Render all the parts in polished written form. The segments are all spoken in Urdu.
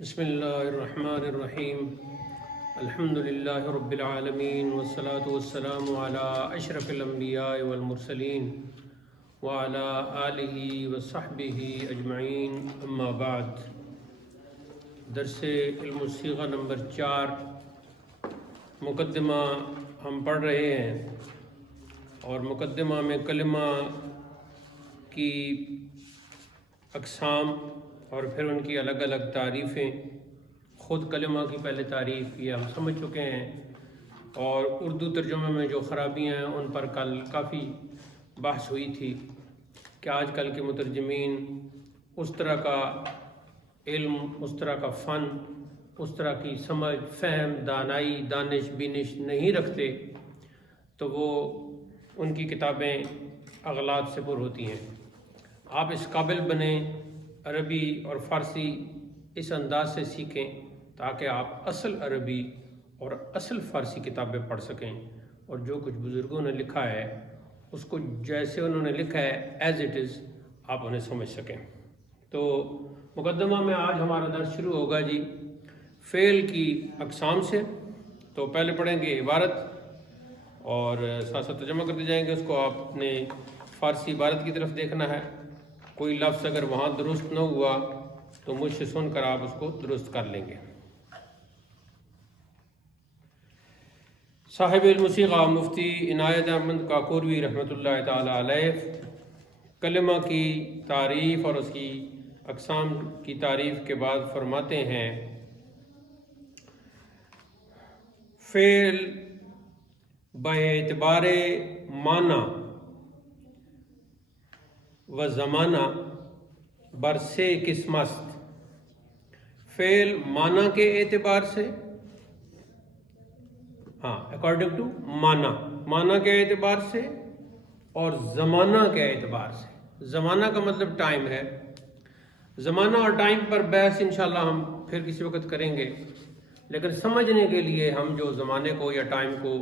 بسم اللہ الرحمن الرحیم الحمد للہ رب العالمین والصلاة والسلام علی اشرف الانبیاء والمرسلین وعلی آلہ وصحبہ اجمعین اما بعد۔ درس علم الصیغہ نمبر 4 مقدمہ ہم پڑھ رہے ہیں، اور مقدمہ میں کلمہ کی اقسام اور پھر ان کی الگ الگ تعریفیں، خود کلمہ کی پہلے تعریف یہ ہم سمجھ چکے ہیں، اور اردو ترجمے میں جو خرابیاں ہیں ان پر کل کافی بحث ہوئی تھی کہ آج کل کے مترجمین اس طرح کا علم، اس طرح کا فن، اس طرح کی سمجھ، فہم، دانائی، دانش، بینش نہیں رکھتے، تو وہ ان کی کتابیں اغلاط سے پر ہوتی ہیں۔ آپ اس قابل بنیں، عربی اور فارسی اس انداز سے سیکھیں تاکہ آپ اصل عربی اور اصل فارسی کتابیں پڑھ سکیں، اور جو کچھ بزرگوں نے لکھا ہے اس کو جیسے انہوں نے لکھا ہے ایز اٹ از آپ انہیں سمجھ سکیں۔ تو مقدمہ میں آج ہمارا درس شروع ہوگا جی فعل کی اقسام سے۔ تو پہلے پڑھیں گے عبارت اور ساتھ ساتھ ترجمہ کرتے جائیں گے، اس کو آپ نے فارسی عبارت کی طرف دیکھنا ہے۔ کوئی لفظ اگر وہاں درست نہ ہوا تو مجھ سے سن کر آپ اس کو درست کر لیں گے۔ صاحب المصیغہ مفتی عنایت احمد کاکوروی رحمۃ اللہ تعالی علیہ کلمہ کی تعریف اور اس کی اقسام کی تعریف کے بعد فرماتے ہیں فعل باعتبار معنی و زمانہ بر سے قسم است۔ فعل معنی کے اعتبار سے، اکارڈنگ ٹو معنی کے اعتبار سے، اور زمانہ کے اعتبار سے۔ زمانہ کا مطلب ٹائم ہے۔ زمانہ اور ٹائم پر بحث انشاءاللہ ہم پھر کسی وقت کریں گے، لیکن سمجھنے کے لیے ہم جو زمانے کو یا ٹائم کو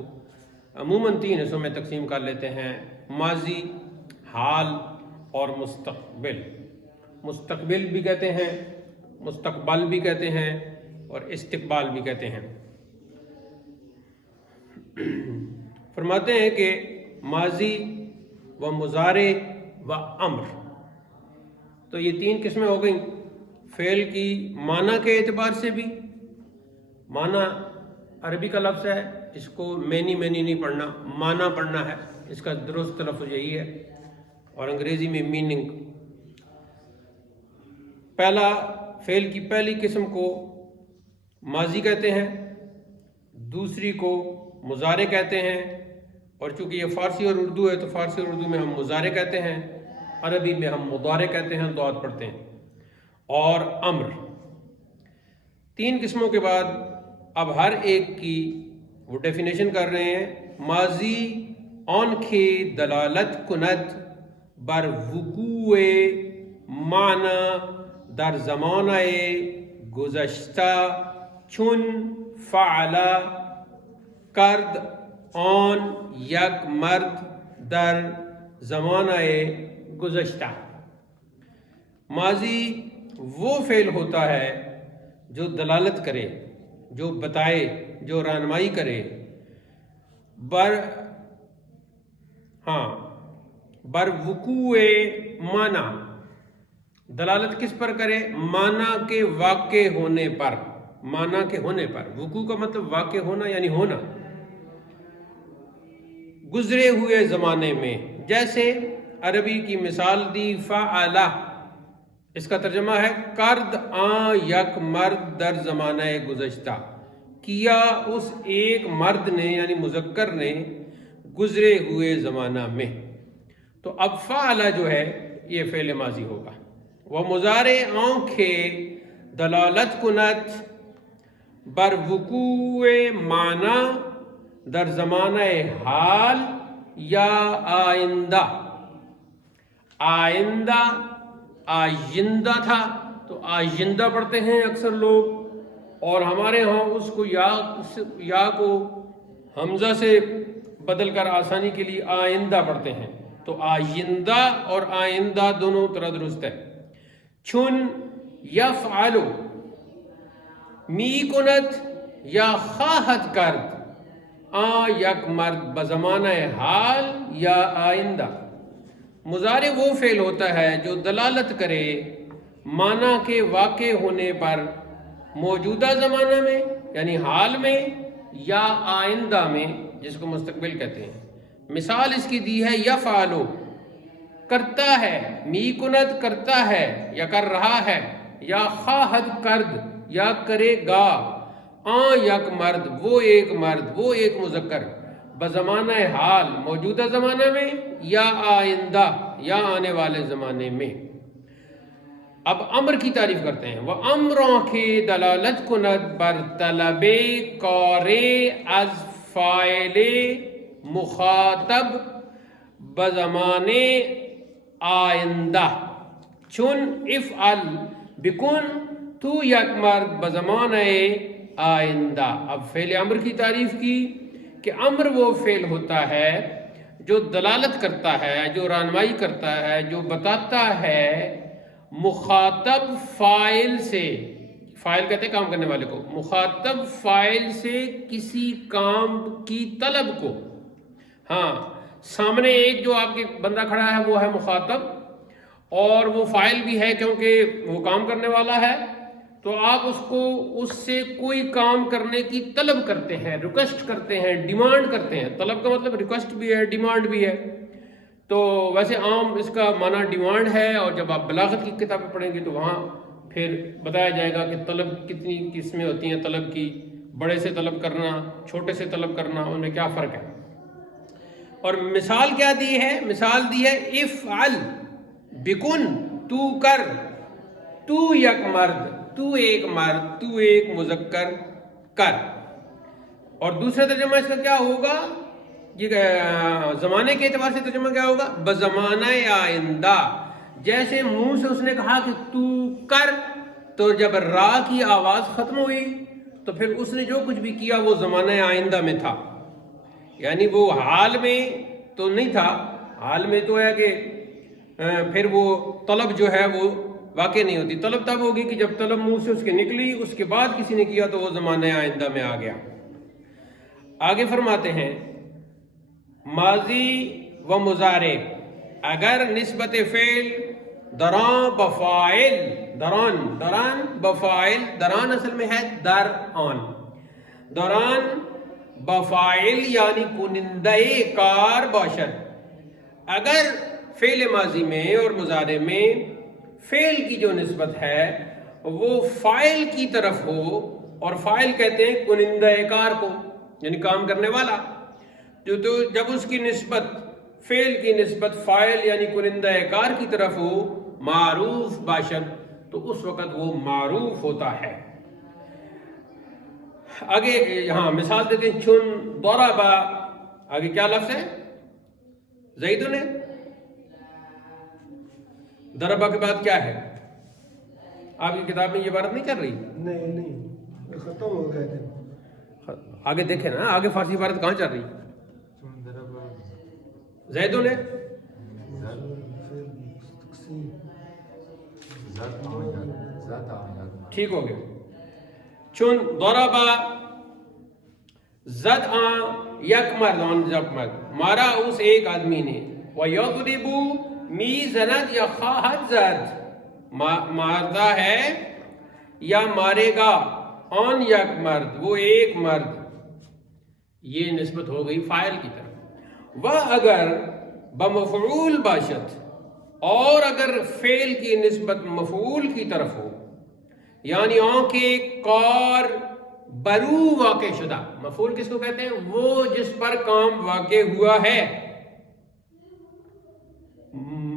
عموماً 3 حصوں میں تقسیم کر لیتے ہیں: ماضی، حال اور مستقبل۔ مستقبل بھی کہتے ہیں، مستقبل بھی کہتے ہیں، اور استقبال بھی کہتے ہیں۔ فرماتے ہیں کہ ماضی و مضارع و امر، تو یہ 3 قسمیں ہو گئیں۔ فعل کی معنی کے اعتبار سے بھی، معنی عربی کا لفظ ہے، اس کو مینی نہیں پڑھنا، معنی پڑھنا ہے، اس کا درست تلفظ یہی ہے، اور انگریزی میں میننگ۔ پہلا فعل کی پہلی قسم کو ماضی کہتے ہیں، دوسری کو مضارع کہتے ہیں، اور چونکہ یہ فارسی اور اردو ہے تو فارسی اور اردو میں ہم مضارع کہتے ہیں، عربی میں ہم مضارع کہتے ہیں، ضاد پڑھتے ہیں، اور امر۔ 3 قسموں کے بعد اب ہر ایک کی وہ ڈیفینیشن کر رہے ہیں۔ ماضی آن کے دلالت کند بر وقوع معنی در زمانہ گذشتہ چون فعل کرد آن یک مرد در زمانہ گذشتہ۔ ماضی وہ فعل ہوتا ہے جو دلالت کرے، جو بتائے، جو رہنمائی کرے بر وقوع معنی۔ دلالت کس پر کرے؟ معنی کے واقع ہونے پر، معنی کے ہونے پر۔ وقوع کا مطلب واقع ہونا یعنی ہونا، گزرے ہوئے زمانے میں۔ جیسے عربی کی مثال دی فعل، اس کا ترجمہ ہے کرد آن یک مرد در زمانہ گذشتہ، کیا اس ایک مرد نے یعنی مذکر نے گزرے ہوئے زمانہ میں۔ تو اب فعل جو ہے یہ فعل ماضی ہوگا۔ وہ مضارع آن کے دلالت کنت بر وقوع معنی در زمانہ حال یا آئندہ۔ آئندہ تھا تو آئندہ پڑھتے ہیں اکثر لوگ، اور ہمارے ہاں اس کو یا کو حمزہ سے بدل کر آسانی کے لیے آئندہ پڑھتے ہیں۔ تو آئندہ اور آئندہ دونوں طرح درست ہے۔ چن یفعل می کنت یا خواہد کرد یک مرد بزمانہ حال یا آئندہ. مضارع وہ فعل ہوتا ہے جو دلالت کرے معنی کے واقع ہونے پر موجودہ زمانہ میں یعنی حال میں یا آئندہ میں جس کو مستقبل کہتے ہیں. مثال اس کی دی ہے یفعلو کرتا ہے، می کنت کرتا ہے یا کر رہا ہے، یا خواہد کرد یا کرے گا، یک مرد وہ ایک مذکر، بزمانہ حال موجودہ زمانہ میں یا آئندہ یا آنے والے زمانے میں. اب امر کی تعریف کرتے ہیں. وہ امروں کی دلالت کند بر طلب کار از فاعل مخاطب بزمان آئندہ چون افعل بکن تو یک مرد بزمان آئندہ. اب فعل امر کی تعریف کی کہ امر وہ فعل ہوتا ہے جو دلالت کرتا ہے، جو رہنمائی کرتا ہے، جو بتاتا ہے مخاطب فاعل سے، فاعل کہتے ہیں کام کرنے والے کو، مخاطب فاعل سے کسی کام کی طلب کو. ہاں سامنے ایک جو آپ کے بندہ کھڑا ہے وہ ہے مخاطب اور وہ فاعل بھی ہے کیونکہ وہ کام کرنے والا ہے، تو آپ اس سے کوئی کام کرنے کی طلب کرتے ہیں، ریکویسٹ کرتے ہیں، ڈیمانڈ کرتے ہیں. طلب کا مطلب ریکویسٹ بھی ہے، ڈیمانڈ بھی ہے. تو ویسے عام اس کا معنی ڈیمانڈ ہے، اور جب آپ بلاغت کی کتابیں پڑھیں گے تو وہاں پھر بتایا جائے گا کہ طلب کتنی قسمیں ہوتی ہیں طلب کی، بڑے سے طلب کرنا، چھوٹے سے طلب کرنا، ان میں کیا فرق ہے. اور مثال کیا دی ہے؟ مثال دی ہے افعل بکن تو کر، تو یک مرد، تو ایک مرد، تو ایک مذکر کر. اور دوسرا ترجمہ اس کا کیا ہوگا؟ زمانے کے اعتبار سے ترجمہ کیا ہوگا؟ بزمانہ آئندہ. جیسے منہ سے اس نے کہا کہ تو کر، تو جب را کی آواز ختم ہوئی تو پھر اس نے جو کچھ بھی کیا وہ زمانہ آئندہ میں تھا، یعنی وہ حال میں تو نہیں تھا. حال میں تو ہے کہ پھر وہ طلب جو ہے وہ واقع نہیں ہوتی. طلب تب ہوگی کہ جب طلب منہ سے اس کے نکلی، اس کے بعد کسی نے کیا تو وہ زمانہ آئندہ میں آ گیا. آگے فرماتے ہیں ماضی و مضارع اگر نسبت فعل دران بفاعل، دران بفاعل، دران اصل میں ہے در آن، دران بفاعل یعنی کنندہ کار باشد. اگر فعل ماضی میں اور مضارع میں فعل کی جو نسبت ہے وہ فاعل کی طرف ہو، اور فاعل کہتے ہیں کنندہ کار کو یعنی کام کرنے والا، تو جب اس کی نسبت فعل کی نسبت فاعل یعنی کنندہ کار کی طرف ہو، معروف باشد، تو اس وقت وہ معروف ہوتا ہے. آگے یہاں مثال دیتے ہیں چن ضربا، آگے کیا لفظ ہے؟ زید نے. ضربا کے بعد کیا ہے؟ آپ کی کتاب میں یہ عبارت نہیں چل رہی؟ نہیں ختم ہو گئے تھے. آگے دیکھیں نا، آگے فارسی عبارت کہاں چل رہی؟ زید نے ٹھیک ہو گیا. چون ضربا زد یک مرد، یک مرد مارا اس ایک آدمی نے، وَيَضْرِبُ می زند یا خواہد زد، مارتا ہے یا مارے گا، آن یک مرد وہ ایک مرد، یہ نسبت ہو گئی فاعل کی طرف. وہ اگر بمفعول باشد، اور اگر فعل کی نسبت مفعول کی طرف ہو، یعنی آن کے کار برو واقع شدہ. مفعول کس کو کہتے ہیں؟ وہ جس پر کام واقع ہوا ہے.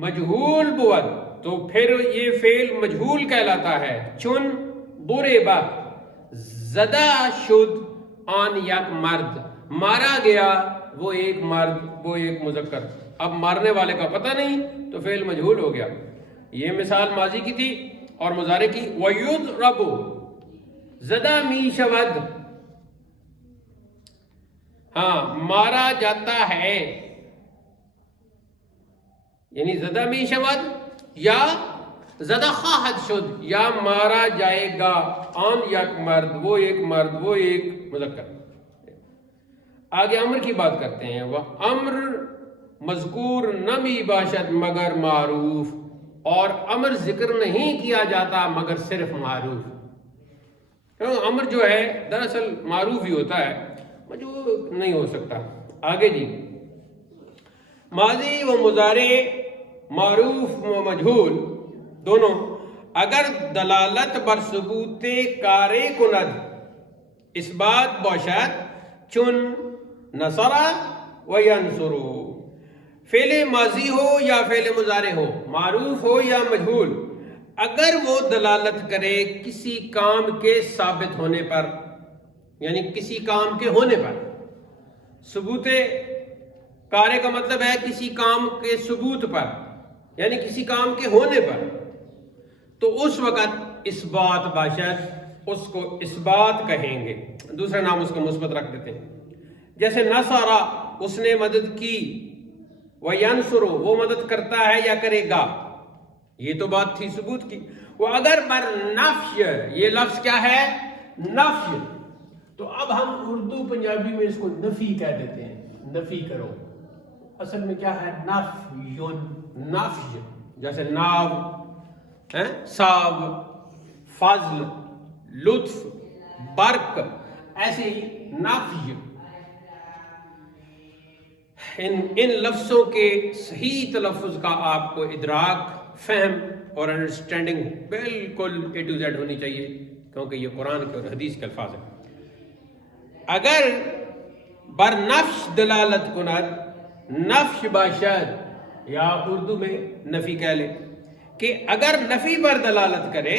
مجہول بود تو پھر یہ فعل مجہول کہلاتا ہے. چن ضربا زدہ شد آن یک مرد، مارا گیا وہ ایک مرد، وہ ایک مذکر. اب مارنے والے کا پتہ نہیں تو فعل مجہول ہو گیا. یہ مثال ماضی کی تھی اور مضارع کی. وَيُضْرَبُ زدہ می شود، ہاں مارا جاتا ہے، یعنی زدہ می شود یا زدہ خواہد شد یا مارا جائے گا، آن یک مرد، وہ ایک مرد، وہ ایک مذکر۔ آگے امر کی بات کرتے ہیں، وہ امر مذکور نمی باشد مگر معروف، اور امر ذکر نہیں کیا جاتا مگر صرف معروف۔ امر جو ہے دراصل معروف ہی ہوتا ہے، مجھول نہیں ہو سکتا۔ آگے جی، ماضی و مضارع معروف و مجھول دونوں اگر دلالت بر ثبوت کارے کند اس بات باشد چون نصرہ و ینصرو، فعل ماضی ہو یا فعل مضارع ہو، معروف ہو یا مجھول، اگر وہ دلالت کرے کسی کام کے ثابت ہونے پر، یعنی کسی کام کے ہونے پر، ثبوت کارے کا مطلب ہے کسی کام کے ثبوت پر، یعنی کسی کام کے ہونے پر، تو اس وقت اس بات باشد، اس کو اس بات کہیں گے۔ دوسرا نام اس کو مثبت رکھ دیتے ہیں، جیسے نصرہ اس نے مدد کی، وَيَنْصُرُ وہ مدد کرتا ہے یا کرے گا، یہ تو بات تھی ثبوت کی۔ وہ اگر بر نفی، یہ لفظ کیا ہے؟ نفی۔ تو اب ہم اردو پنجابی میں اس کو نفی کہہ دیتے ہیں، نفی کرو، اصل میں کیا ہے؟ نفیون، نفی، جیسے ناو، صاب، فضل، لطف، برق، ایسے ہی نفی۔ ان لفظوں کے صحیح تلفظ کا آپ کو ادراک، فہم اور انڈرسٹینڈنگ بالکل اے ٹو زیڈ ہونی چاہیے، کیونکہ یہ قرآن کے اور حدیث کے الفاظ ہیں۔ اگر بر نفش دلالت کند، نفش باشد، یا اردو میں نفی کہہ لے کہ اگر نفی پر دلالت کرے،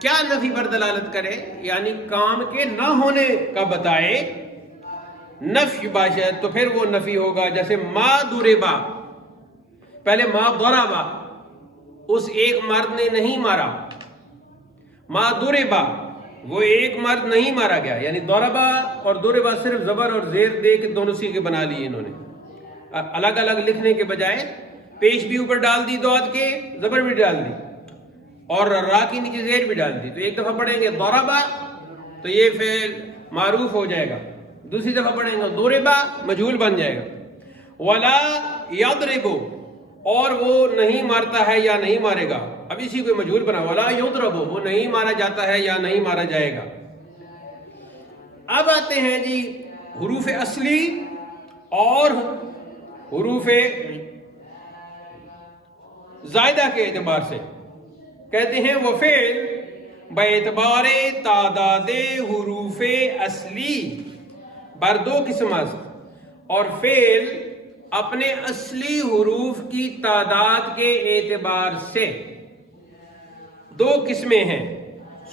کیا نفی پر دلالت کرے؟ یعنی کام کے نہ ہونے کا بتائے، نفی باشد، تو پھر وہ نفی ہوگا۔ جیسے ما ضربا، پہلے ما ضربا، اس ایک مرد نے نہیں مارا، ما ضربا وہ ایک مرد نہیں مارا گیا، یعنی ضربا اور ضربا صرف زبر اور زیر دے کے دونوں سیغے بنا لیے انہوں نے، الگ الگ لکھنے کے بجائے پیش بھی اوپر ڈال دی دعات کے، زبر بھی ڈال دی، اور را کی نیچے زیر بھی ڈال دی، تو ایک دفعہ پڑھیں گے ضربا تو یہ فعل معروف ہو جائے گا، دوسری دفعہ پڑھیں گے ضربا مجھول بن جائے گا۔ ولا یضرب، اور وہ نہیں مارتا ہے یا نہیں مارے گا، اب اسی کو مجھول بنا، ولا یضرب وہ نہیں مارا جاتا ہے یا نہیں مارا جائے گا۔ اب آتے ہیں جی حروف اصلی اور حروف زائدہ کے اعتبار سے، کہتے ہیں وہ فعل باعتبار تعداد حروف اصلی بر دو قسم است، اور فعل اپنے اصلی حروف کی تعداد کے اعتبار سے دو قسمیں ہیں،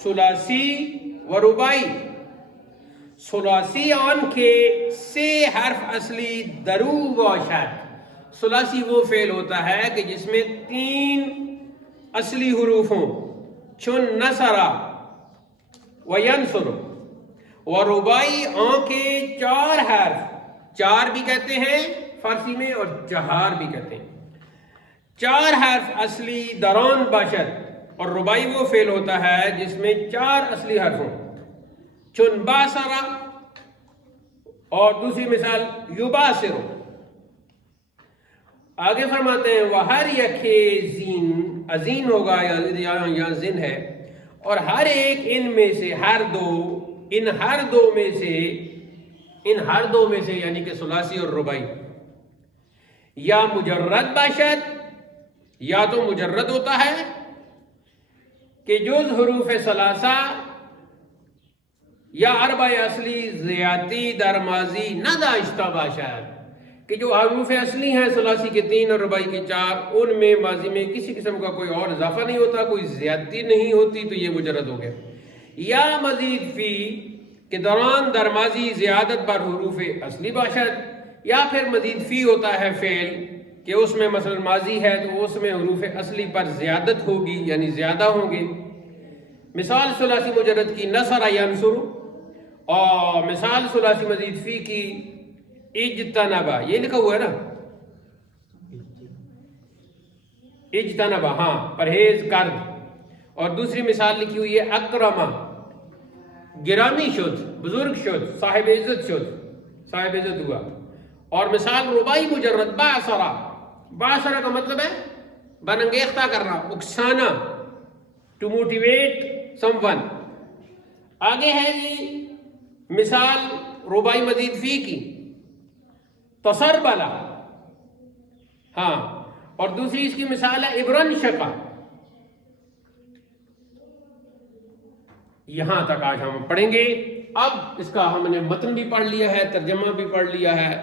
ثلاثی و رباعی۔ ثلاثی آن کے سے حرف اصلی درو باشد، ثلاثی وہ فعل ہوتا ہے کہ جس میں 3 اصلی حروف ہوں، چون نصرہ و ینصر، و رباعی آن کے 4 حرف، 4 بھی کہتے ہیں فارسی میں اور چہار بھی کہتے ہیں، 4 حرف اصلی درون باشد، اور رباعی وہ فعل ہوتا ہے جس میں 4 اصلی حرف ہوں، چون باسرا، اور دوسری مثال یباسر۔ آگے فرماتے ہیں وہر یکھے زین، ازین ہوگا یا زن ہے، اور ہر ایک ان میں سے ہر دو، ان ہر دو میں سے یعنی کہ ثلاثی اور رباعی، یا مجرد باشد، یا تو مجرد ہوتا ہے کہ جز حروف ثلاثہ یا اربع اصلی زیادتی در ماضی نہ داشتہ باشد، کہ جو حروف اصلی ہیں ثلاثی کے 3 اور رباعی کے 4، ان میں ماضی میں کسی قسم کا کوئی اور اضافہ نہیں ہوتا، کوئی زیادتی نہیں ہوتی، تو یہ مجرد ہو گیا۔ یا مزید فی کے دوران در ماضی زیادت بر حروف اصلی باشد، یا پھر مزید فی ہوتا ہے فعل کہ اس میں مثلا ماضی ہے تو اس میں حروف اصلی پر زیادت ہوگی، یعنی زیادہ ہوں گے۔ مثال ثلاثی مجرد کی نصر ینصر، اور مثال ثلاثی مزید فی کی اجتنبا، یہ لکھا ہوا ہے نا، اجتنبا، ہاں پرہیز کر. اور دوسری مثال لکھی ہوئی ہے اکرما، گرامی شد، بزرگ شد، صاحب عزت شد، صاحب عزت ہوا. اور مثال ربائی مجرد باعثرا، باعثرا کا مطلب ہے بننگیختہ کرنا، اکسانا، ٹو موٹیویٹ سم ون. آگے ہے جی مثال ربائی مزید فی کی، تسربلا، ہاں. اور دوسری اس کی مثال ہے ابرن شکا. یہاں تک آج ہم پڑھیں گے. اب اس کا ہم نے متن بھی پڑھ لیا ہے، ترجمہ بھی پڑھ لیا ہے.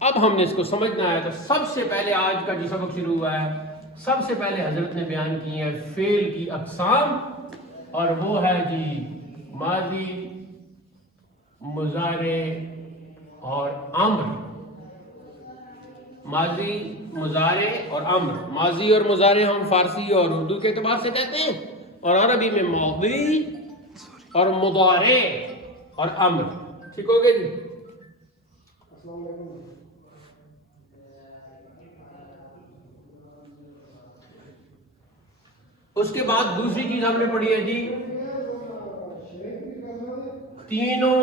اب ہم نے اس کو سمجھنا ہے. تو سب سے پہلے آج کا جو سبق شروع ہوا ہے، سب سے پہلے حضرت نے بیان کی ہے فعل کی اقسام، اور وہ ہے جی ماضی، مضارع اور امر. ماضی، مضارع اور امر. ماضی اور مضارع ہم فارسی اور اردو کے اعتبار سے کہتے ہیں، اور عربی میں ماضی اور مضارع اور امر. ٹھیک ہو گئے جی؟ السلام علیکم. اس کے بعد دوسری چیز ہم نے پڑھی ہے جی تینوں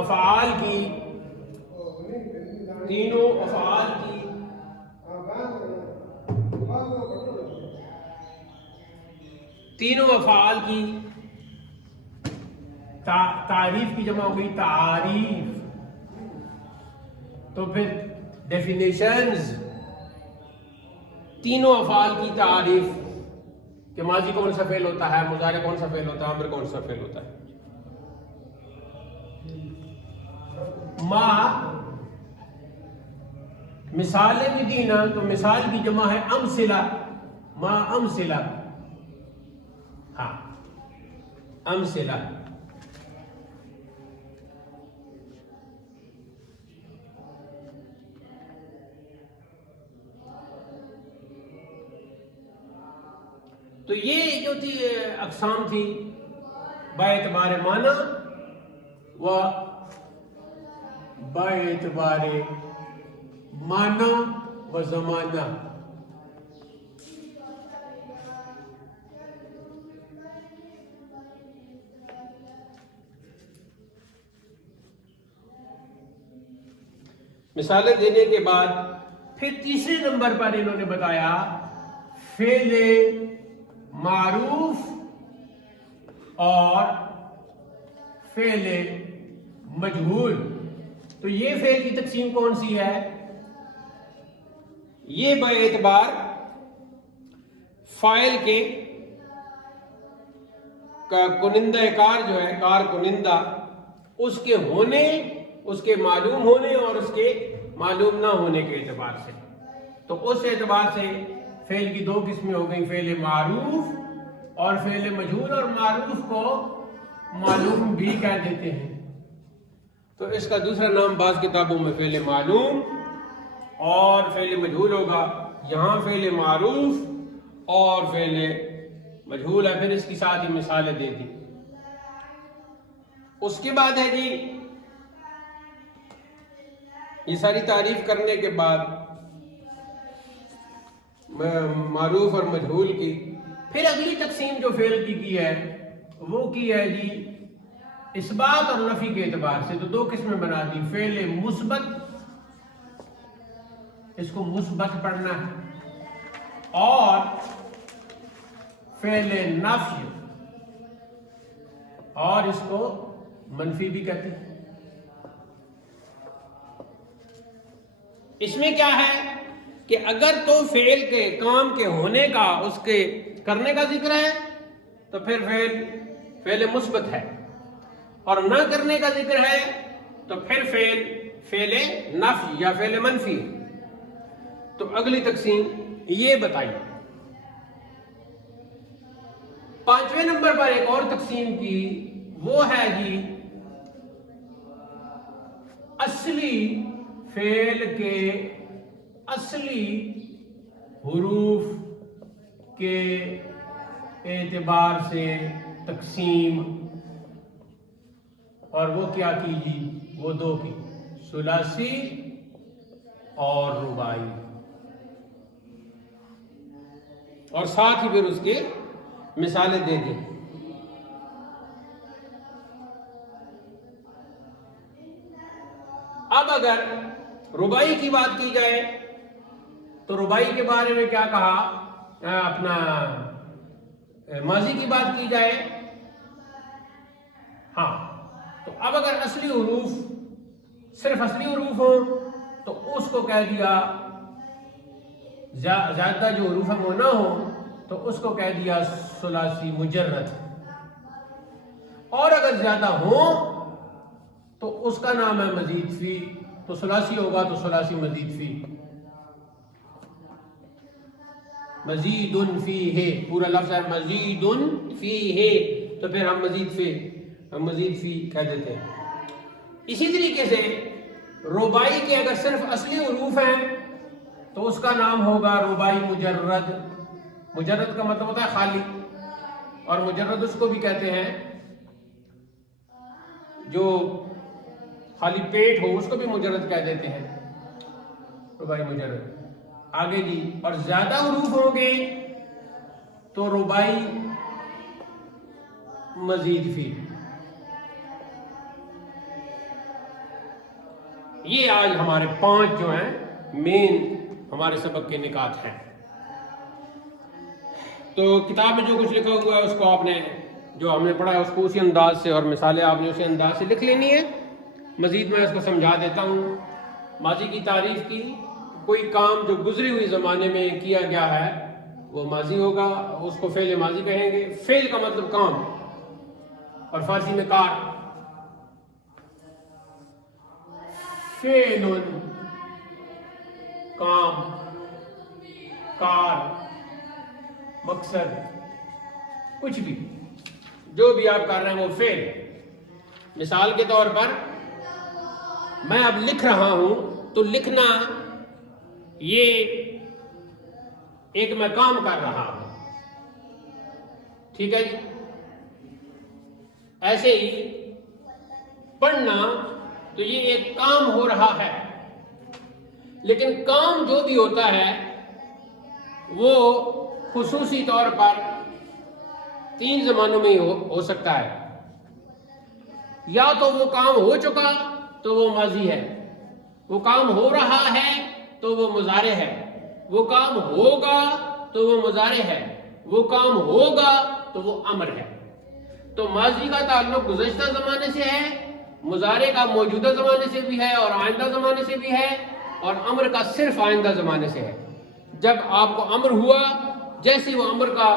افعال کی، تینوں افعال کی تینوں افعال کی تعریف کی جمع ہو گئی تعریف. تو پھر ڈیفینیشنز، تینوں افعال کی تعریف کہ ماضی کون سا فعل ہوتا ہے، مضارع کون سا فعل ہوتا ہے، امر کون سا فعل ہوتا ہے. ما مثالیں بھی دی نا، تو مثال کی جمع ہے امثلہ. ما امثلہ، ہاں امثلہ. تو یہ جو تھی اقسام تھی باعتبار معنی و باعتبار معنی و زمانہ. مثالیں دینے کے بعد پھر تیسرے نمبر پر انہوں نے بتایا فعل معروف اور فعل مجہول. تو یہ فعل کی تقسیم کون سی ہے؟ یہ باعتبار فاعل کے کنندہ کار جو ہے، کار کنندہ، اس کے ہونے، اس کے معلوم ہونے اور اس کے معلوم نہ ہونے کے اعتبار سے. تو اس اعتبار سے فعل کی دو قسمیں ہو گئیں، فعل معروف اور فعل مجہول. اور معروف کو معلوم بھی کہہ دیتے ہیں. تو اس کا دوسرا نام بعض کتابوں میں فعل معلوم اور فعل مجہول ہوگا. یہاں فعل معروف اور فعل مجہول ہے. پھر اس کی ساتھ ہی مثالیں دے دی. اس کے بعد ہے جی یہ ساری تعریف کرنے کے بعد معروف اور مجہول کی، پھر اگلی تقسیم جو فعل کی ہے وہ کی ہے جی اثبات اور نفی کے اعتبار سے. تو دو قسمیں بنا دی، فعل مثبت، اس کو مثبت پڑھنا ہے، اور فعل نفی، اور اس کو منفی بھی کہتے ہیں. اس میں کیا ہے کہ اگر تو فعل کے کام کے ہونے کا، اس کے کرنے کا ذکر ہے تو پھر فعل مثبت ہے، اور نہ کرنے کا ذکر ہے تو پھر فعل نفی یا فعل منفی. تو اگلی تقسیم یہ بتائی. پانچویں نمبر پر ایک اور تقسیم کی، وہ ہے جی اصلی فعل کے اصلی حروف کے اعتبار سے تقسیم. اور وہ کیا کی جی؟ وہ دو کی، ثلاثی اور ربائی، اور ساتھ ہی پھر اس کے مثالیں دے دیں۔ اب اگر ربائی کی بات کی جائے تو ربائی کے بارے میں کیا کہا، اپنا ماضی کی بات کی جائے، ہاں تو اب اگر اصلی حروف صرف اصلی حروف ہوں تو اس کو کہہ دیا، زیادہ جو حروف ہیں وہ نہ ہوں تو اس کو کہہ دیا ثلاثی مجرد، اور اگر زیادہ ہوں تو اس کا نام ہے مزید فی، تو ثلاثی ہوگا تو ثلاثی مزید فی، مزید فی ہے، پورا لفظ ہے مزید فی ہے، تو پھر ہم مزید فی کہہ دیتے ہیں۔ اسی طریقے سے ربائی کے اگر صرف اصلی حروف ہیں تو اس کا نام ہوگا ربائی مجرد۔ مجرد کا مطلب ہوتا ہے خالی، اور مجرد اس کو بھی کہتے ہیں جو خالی پیٹ ہو، اس کو بھی مجرد کہہ دیتے ہیں، ربائی مجرد۔ آگے جی، اور زیادہ حروف ہوں گے تو ربائی مزید فی۔ یہ آج ہمارے 5 جو ہیں مین ہمارے سبق کے نکات ہیں۔ تو کتاب میں جو کچھ لکھا ہوا ہے اس کو آپ نے، جو ہم نے پڑھا ہے اس کو اسی انداز سے، اور مثالیں آپ نے اسی انداز سے لکھ لینی ہے۔ مزید میں اس کو سمجھا دیتا ہوں۔ ماضی کی تعریف کی، کوئی کام جو گزری ہوئی زمانے میں کیا گیا ہے وہ ماضی ہوگا، اس کو فعل ماضی کہیں گے۔ فعل کا مطلب کام، اور فارسی میں کار، فعل کام، کار، مقصد، کچھ بھی جو بھی آپ کر رہے ہیں وہ فعل۔ مثال کے طور پر میں اب لکھ رہا ہوں تو لکھنا یہ ایک میں کام کر رہا ہوں، ٹھیک ہے جی۔ ایسے ہی پڑھنا تو یہ ایک کام ہو رہا ہے، لیکن کام جو بھی ہوتا ہے وہ خصوصی طور پر 3 زمانوں میں ہی ہو سکتا ہے۔ یا تو وہ کام ہو چکا تو وہ ماضی ہے، وہ کام ہو رہا ہے تو وہ مضارع ہے، وہ کام ہوگا تو وہ مضارع ہے، وہ کام ہوگا تو وہ امر ہے۔ تو ماضی کا تعلق گزشتہ زمانے سے ہے، مضارع کا موجودہ زمانے سے بھی ہے اور آئندہ زمانے سے بھی ہے، اور امر کا صرف آئندہ زمانے سے ہے۔ جب آپ کو امر ہوا، جیسے وہ امر کا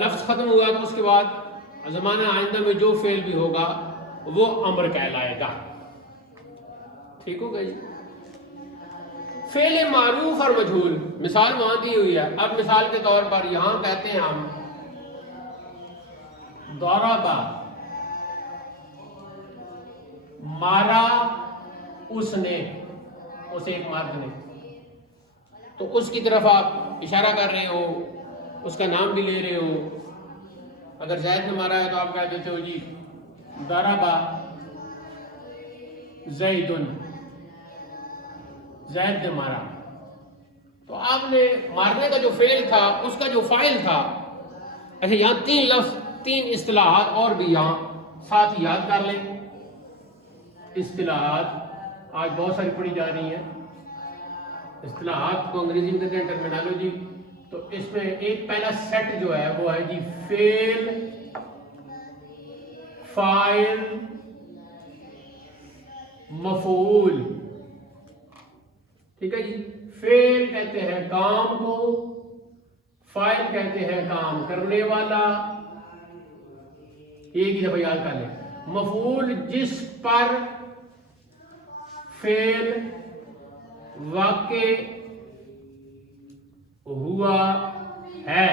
لفظ ختم ہوا تو اس کے بعد زمانہ آئندہ میں جو فعل بھی ہوگا وہ امر کہلائے گا، ٹھیک ہوگا جی۔ فعل معروف اور مجہول، مثال وہاں دی ہوئی ہے۔ اب مثال کے طور پر یہاں کہتے ہیں ہم ضربا، مارا اس نے، اسے ایک مرد نے، تو اس کی طرف آپ اشارہ کر رہے ہو، اس کا نام بھی لے رہے ہو۔ اگر زید نے مارا ہے تو آپ کہہ دیتے ہو جی ضربا زیدن، زید نے مارا۔ تو آپ نے مارنے کا جو فعل تھا اس کا جو فاعل تھا، اچھا یہاں 3 لفظ، 3 اصطلاحات اور بھی یہاں ساتھ ہی یاد کر لیں۔ اصطلاحات آج بہت ساری پڑھی جا رہی ہیں، اصطلاحات کو انگریزی میں کہتے ہیں ٹرمینالوجی۔ تو اس میں ایک پہلا سیٹ جو ہے وہ ہے جی فعل، فاعل، مفعول، ٹھیک ہے جی۔ فعل کہتے ہیں کام کو، فاعل کہتے ہیں کام کرنے والا، ایک ہی دفعہ یاد کر لیں۔ مفعول جس پر فعل واقع ہوا ہے۔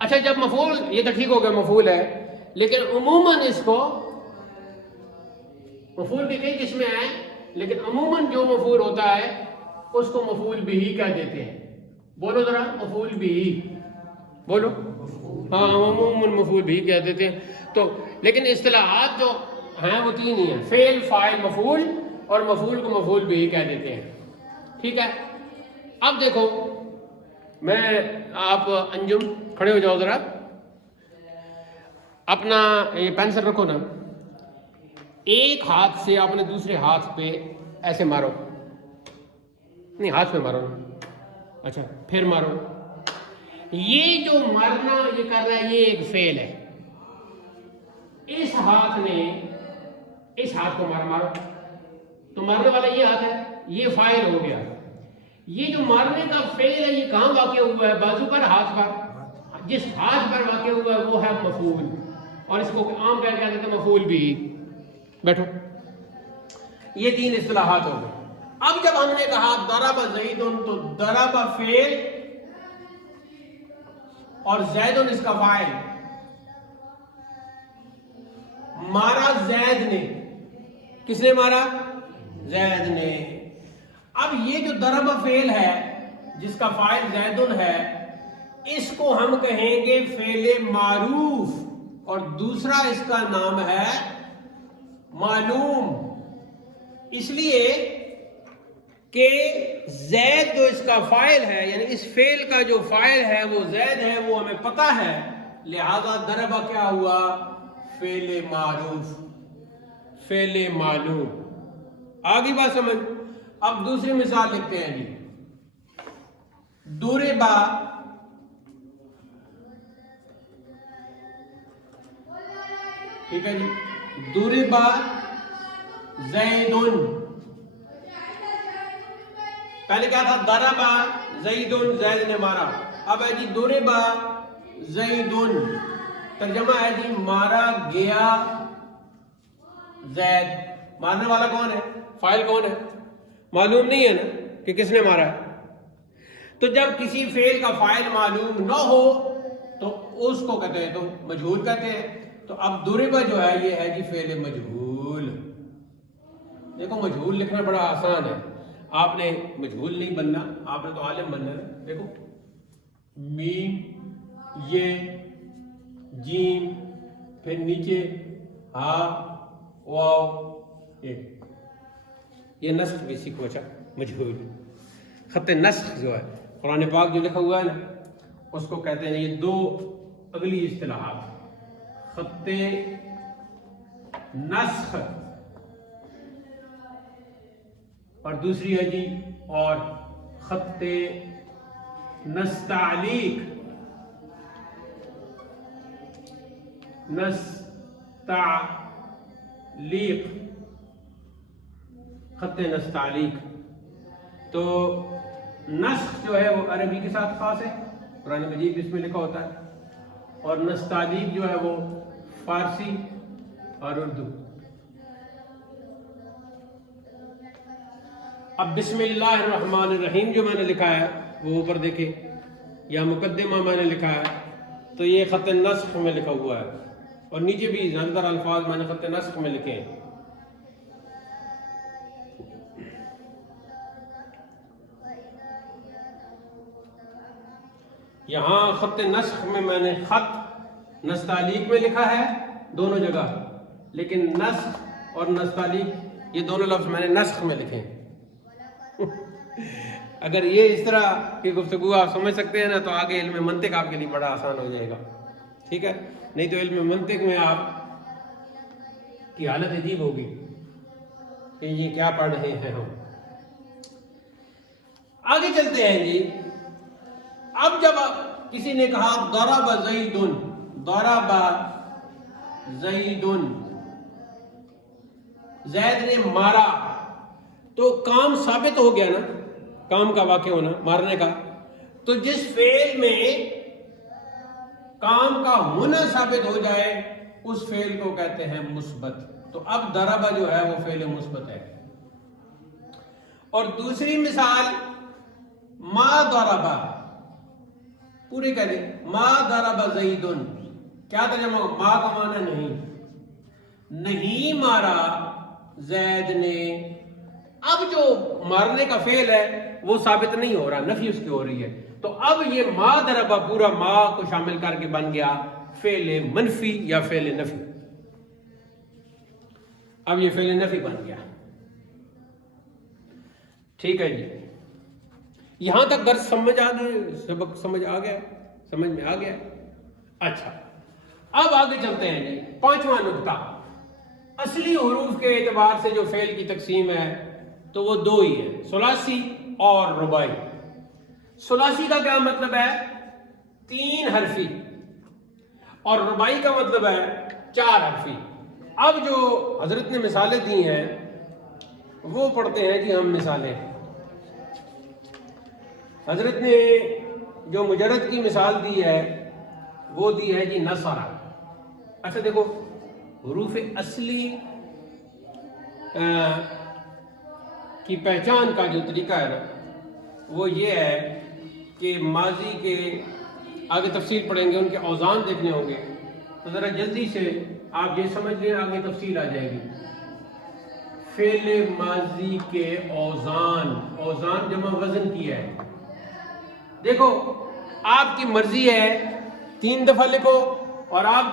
اچھا جب مفعول، یہ تو ٹھیک ہو گیا مفعول ہے، لیکن عموماً اس کو، مفعول بھی کئی قسمیں ہیں لیکن عموماً جو مفعول ہوتا ہے اس کو مفعول بھی کہہ دیتے ہیں۔ بولو ذرا، مفعول بھی، بولو، ہاں عموماً مفعول بھی کہہ دیتے ہیں۔ تو لیکن اصطلاحات جو ہیں وہ 3 ہی ہیں، فعل، فاعل، مفعول۔ اور مفعول کو مفعول بھی کہہ دیتے ہیں. ٹھیک ہے. اب دیکھو میں آپ انجم کھڑے ہو جاؤ ذرا, اپنا یہ پینسل رکھو نا, ایک ہاتھ سے آپ نے دوسرے ہاتھ پہ ایسے مارو, نہیں ہاتھ پہ مارو, اچھا پھر مارو. یہ جو مارنا یہ کر رہا ہے یہ ایک فعل ہے. اس ہاتھ نے اس ہاتھ کو مارو, تو مارنے والا یہ ہاتھ ہے, یہ فاعل ہو گیا. یہ جو مارنے کا فعل ہے یہ کہاں واقع ہوا ہے؟ بازو پر, ہاتھ پر. جس ہاتھ پر واقع ہوا ہے وہ ہے مفعول, اور اس کو عام کہہ کہتے ہیں مفعول بھی. بیٹھو, یہ 3 اصطلاحات ہو گئے. اب جب ہم نے کہا ضرب زید, تو ضرب فعل اور زید اس کا فاعل. مارا زید نے, کس نے مارا؟ زید نے. اب یہ جو ضرب فعل ہے جس کا فاعل زید ہے, اس کو ہم کہیں گے فعل معروف, اور دوسرا اس کا نام ہے معلوم. اس لیے کہ زید جو اس کا فاعل ہے, یعنی اس فعل کا جو فاعل ہے وہ زید ہے, وہ ہمیں پتہ ہے, لہذا ضربہ کیا ہوا؟ فعل معروف, فعل معلوم. آگے بات سمجھ. اب دوسری مثال لکھتے ہیں جی. ضربا, ٹھیک ہے جی, ضربا زید. پہلے کیا تھا؟ ضربا زید, زید نے مارا. اب ہے جی ضربا زید, ترجمہ ہے جی مارا گیا زید. مارنے والا کون ہے؟ فاعل کون ہے؟ معلوم نہیں ہے نا کہ کس نے مارا ہے. تو جب کسی فعل کا فاعل معلوم نہ ہو تو اس کو کہتے ہیں, تو مجہول کہتے ہیں. تو اب ضربا جو ہے یہ ہے جی فعل مجہول. دیکھو مجہول لکھنا بڑا آسان ہے, آپ نے مجہول نہیں بننا, آپ نے تو عالم بننا ہے. دیکھو میم, یہ جیم, پھر نیچے ہا واو, یہ نسخ بھی سیکھو. اچھا مجہول, خط نسخ جو ہے قرآن پاک جو لکھا ہوا ہے نا اس کو کہتے ہیں, یہ 2 اگلی اصطلاحات, خط نسخ اور دوسری ہے جی اور خط نستعلیق. نستعلیق, خط نستعلیق. تو نسخ جو ہے وہ عربی کے ساتھ خاص ہے, قرآن مجید اس میں لکھا ہوتا ہے, اور نستعلیق جو ہے وہ فارسی اور اردو. اب بسم اللہ الرحمن الرحیم جو میں نے لکھا ہے وہ اوپر دیکھیں, یا مقدمہ میں نے لکھا ہے, تو یہ خط نسخ میں لکھا ہوا ہے, اور نیچے بھی زیادہ تر الفاظ میں نے خط نسخ میں لکھے ہیں. یہاں خط نسخ میں نے خط نستعلیق میں لکھا ہے دونوں جگہ, لیکن نسخ اور نستعلیق یہ دونوں لفظ میں نے نسخ میں لکھے ہیں. اگر یہ اس طرح کی گفتگو آپ سمجھ سکتے ہیں نا تو آگے علم منطق آپ کے لیے بڑا آسان ہو جائے گا. ٹھیک ہے, نہیں تو علم منطق میں آپ کی حالت عجیب ہوگی کہ یہ کیا پڑھ رہے ہیں ہم. آگے چلتے ہیں جی. اب جب کسی نے کہا ضرب زید, ضرب زید, زید نے مارا, تو کام ثابت ہو گیا نا, کام کا واقع ہونا, مارنے کا. تو جس فعل میں کام کا ہونا ثابت ہو جائے اس فعل کو کہتے ہیں مثبت. تو اب ضرب جو ہے وہ فعل مثبت ہے. اور دوسری مثال ما ضرب, پورے کہہ دیں ما ضرب زید. کیا ترجمہ؟ ما کا معنی نہیں, نہیں مارا زید نے. اب جو مارنے کا فعل ہے وہ ثابت نہیں ہو رہا, نفی اس کی ہو رہی ہے. تو اب یہ ما ضرب پورا ما کو شامل کر کے بن گیا فعل منفی یا فعل نفی. اب یہ فعل نفی بن گیا. ٹھیک ہے جی، یہاں تک درس سمجھ آ گئے، سبق سمجھ آ گیا، سمجھ میں آ گیا. اچھا اب آگے چلتے ہیں جی. پانچواں نقطہ، اصلی حروف کے اعتبار سے جو فعل کی تقسیم ہے تو وہ دو ہی ہے، ثلاثی اور رباعی. ثلاثی کا کیا مطلب ہے؟ 3 حرفی، اور رباعی کا مطلب ہے 4 حرفی. اب جو حضرت نے مثالیں دی ہیں وہ پڑھتے ہیں جی ہم مثالیں. حضرت نے جو مجرد کی مثال دی ہے وہ دی ہے جی نصرہ. اچھا دیکھو، حروف اصلی کی پہچان کا جو طریقہ ہے نا وہ یہ ہے کہ ماضی کے آگے تفصیل پڑھیں گے، ان کے اوزان دیکھنے ہوں گے، تو ذرا جلدی سے آپ یہ سمجھ لیں، آگے تفصیل آ جائے گی. فعل ماضی کے اوزان، اوزان جمع وزن کی ہے. دیکھو آپ کی مرضی ہے 3 دفعہ لکھو، اور آپ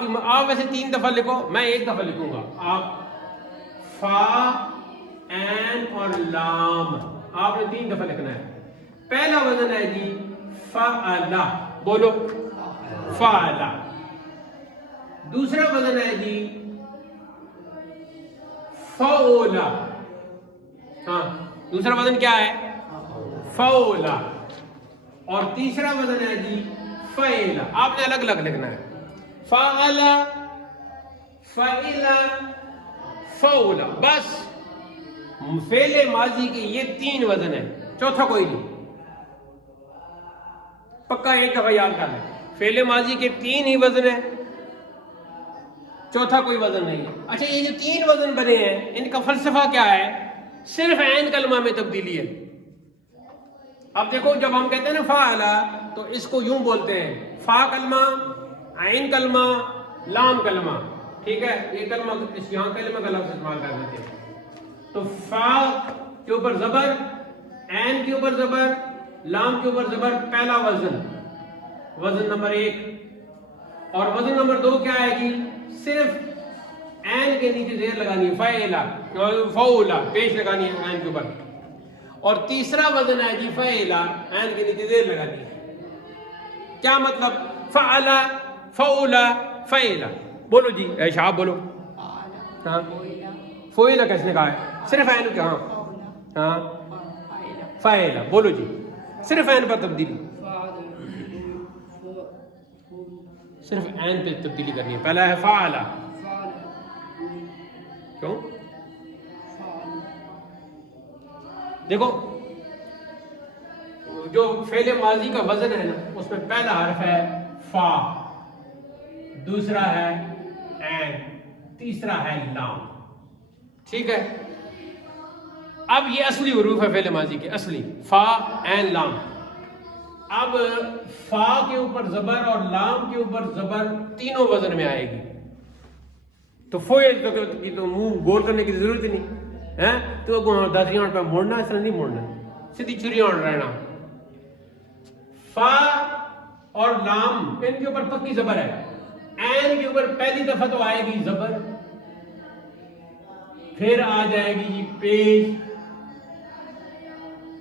ویسے 3 دفعہ لکھو، میں 1 دفعہ لکھوں گا. آپ فا، عین اور لام آپ نے 3 دفعہ لکھنا ہے. پہلا وزن ہے جی فعلا، بولو فعلا. دوسرا وزن ہے جی فعولا. ہاں دوسرا وزن کیا ہے؟ فعولا. اور تیسرا وزن ہے جی فعلا. آپ نے الگ الگ لکھنا ہے، فعلا، فعلا، فعولا. بس فعل ماضی کے یہ 3 وزن ہیں، چوتھا کوئی نہیں. پکا ایک دفعہ یاد کر لیں، فعل ماضی کے 3 ہی وزن ہیں، چوتھا کوئی وزن نہیں. اچھا یہ جو 3 وزن بنے ہیں ان کا فلسفہ کیا ہے؟ صرف عین کلمہ میں تبدیلی ہے. اب دیکھو جب ہم کہتے ہیں نا فعلا تو اس کو یوں بولتے ہیں، فا کلمہ، عین کلمہ، لام کلمہ. ٹھیک ہے، یہ کلمہ اس یہاں کلمہ کا لفظ استعمال کر دیتے ہیں. تو فا کے اوپر زبر، عین کے اوپر زبر، لام کے اوپر زبر، پہلا وزن، وزن نمبر 1. اور وزن نمبر 2 کیا ہے جی؟ صرف عین کے نیچے زیر لگانی ہے، فعلا، فعولا پیش لگانی ہے عین کے اوپر. اور تیسرا وزن ہے جی فعلا، عین کے نیچے زیر لگانی ہے. کیا مطلب؟ فعلا، فعولا، فعلا. بولو جی اے شاہب بولو. ہاں فعلا کس نے کہا ہے؟ صرف عین کا. ہاں فعلا. بولو جی، صرف عین پر تبدیلی، صرف عین پہ تبدیلی کرنی ہے. پہلا ہے فعلا. کیوں؟ دیکھو جو فعل ماضی کا وزن ہے نا اس میں پہلا حرف ہے فا، دوسرا ہے عین، تیسرا ہے لام. ٹھیک ہے، اب یہ اصلی حروف ہے فعل ماضی کے، اصلی فا، عین، لام. اب فا کے اوپر زبر اور لام کے اوپر زبر تینوں وزن میں آئے گی. تو فوئل کی تو منہ گول کرنے کی ضرورت ہی نہیں ہے، تو 10 پہ موڑنا، اس طرح نہیں موڑنا، سیدھی چھریاں رہنا. فا اور لام ان کے اوپر پکی زبر ہے، عین کے اوپر پہلی دفعہ تو آئے گی زبر، پھر آ جائے گی جی پیش،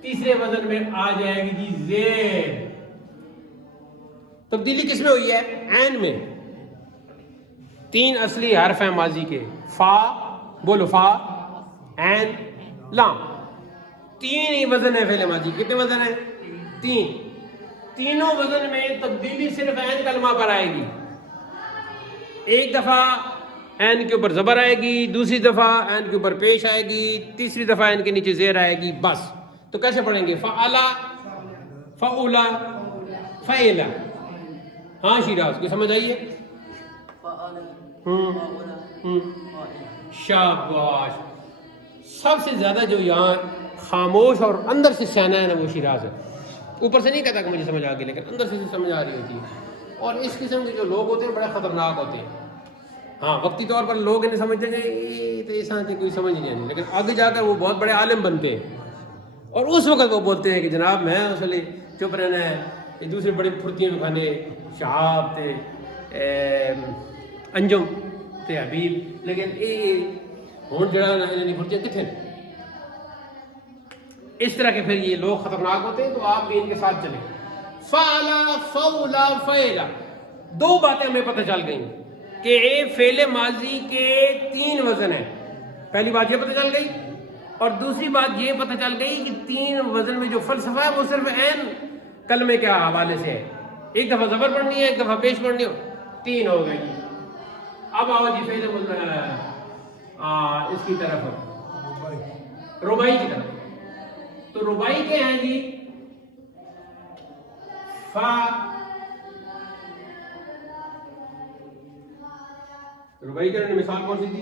تیسرے وزن میں آ جائے گی جی زیر. تبدیلی کس میں ہوئی ہے؟ عین میں. 3 اصلی حرف ہیں ماضی کے، فا، بولو فا، عین، لام. 3 ہی وزن ہے فعل ماضی. کتنے وزن ہیں؟ 3. تینوں وزن میں تبدیلی صرف عین کلمہ پر آئے گی. ایک دفعہ عین کے اوپر زبر آئے گی، دوسری دفعہ عین کے اوپر پیش آئے گی، تیسری دفعہ عین کے نیچے زیر آئے گی. بس. تو کیسے پڑھیں گے؟ فعلا، فعولا، فعلا. ہاں شیراز کو سمجھ آئیے؟ شاباش. سب سے زیادہ جو یہاں خاموش اور اندر سے سیانا ہے نا وہ شیراز ہے. اوپر سے نہیں کہتا کہ مجھے سمجھ آ گئی، لیکن اندر سے سمجھ آ رہی ہوتی ہے. اور اس قسم کے جو لوگ ہوتے ہیں بڑے خطرناک ہوتے ہیں. ہاں وقتی طور پر لوگ انہیں سمجھتے ہیں کہ تو ایسا کوئی سمجھ نہیں آتی، لیکن آگے جا کر وہ بہت بڑے عالم بنتے ہیں. اور اس وقت وہ بولتے ہیں کہ جناب میں اصل چپ رہنا ہے، یہ دوسرے بڑے پھرتیاں کھانے، شہاب تھے، انجم تے حبیب، لیکن یہ ہوں جڑا نہیں پھرتیاں کتنے. اس طرح کے پھر یہ لوگ خطرناک ہوتے ہیں، تو آپ بھی ان کے ساتھ چلیں. فعلا فولا فعلا، دو باتیں ہمیں پتہ چل گئیں کہ فعل ماضی کے 3 وزن ہیں. پہلی بات یہ پتہ چل گئی، اور دوسری بات یہ پتہ چل گئی کہ 3 وزن میں جو فلسفہ ہے وہ صرف عین کلمے کے حوالے سے ہے. ایک دفعہ زبر پڑھنی ہے، ایک دفعہ پیش پڑھنی ہو، 3 ہو گئی. اب آؤ جی فعل اس کی طرف، ربائی کی طرف. تو ربائی کے ہیں جی فا، ربائی کے مثال کون سی دی؟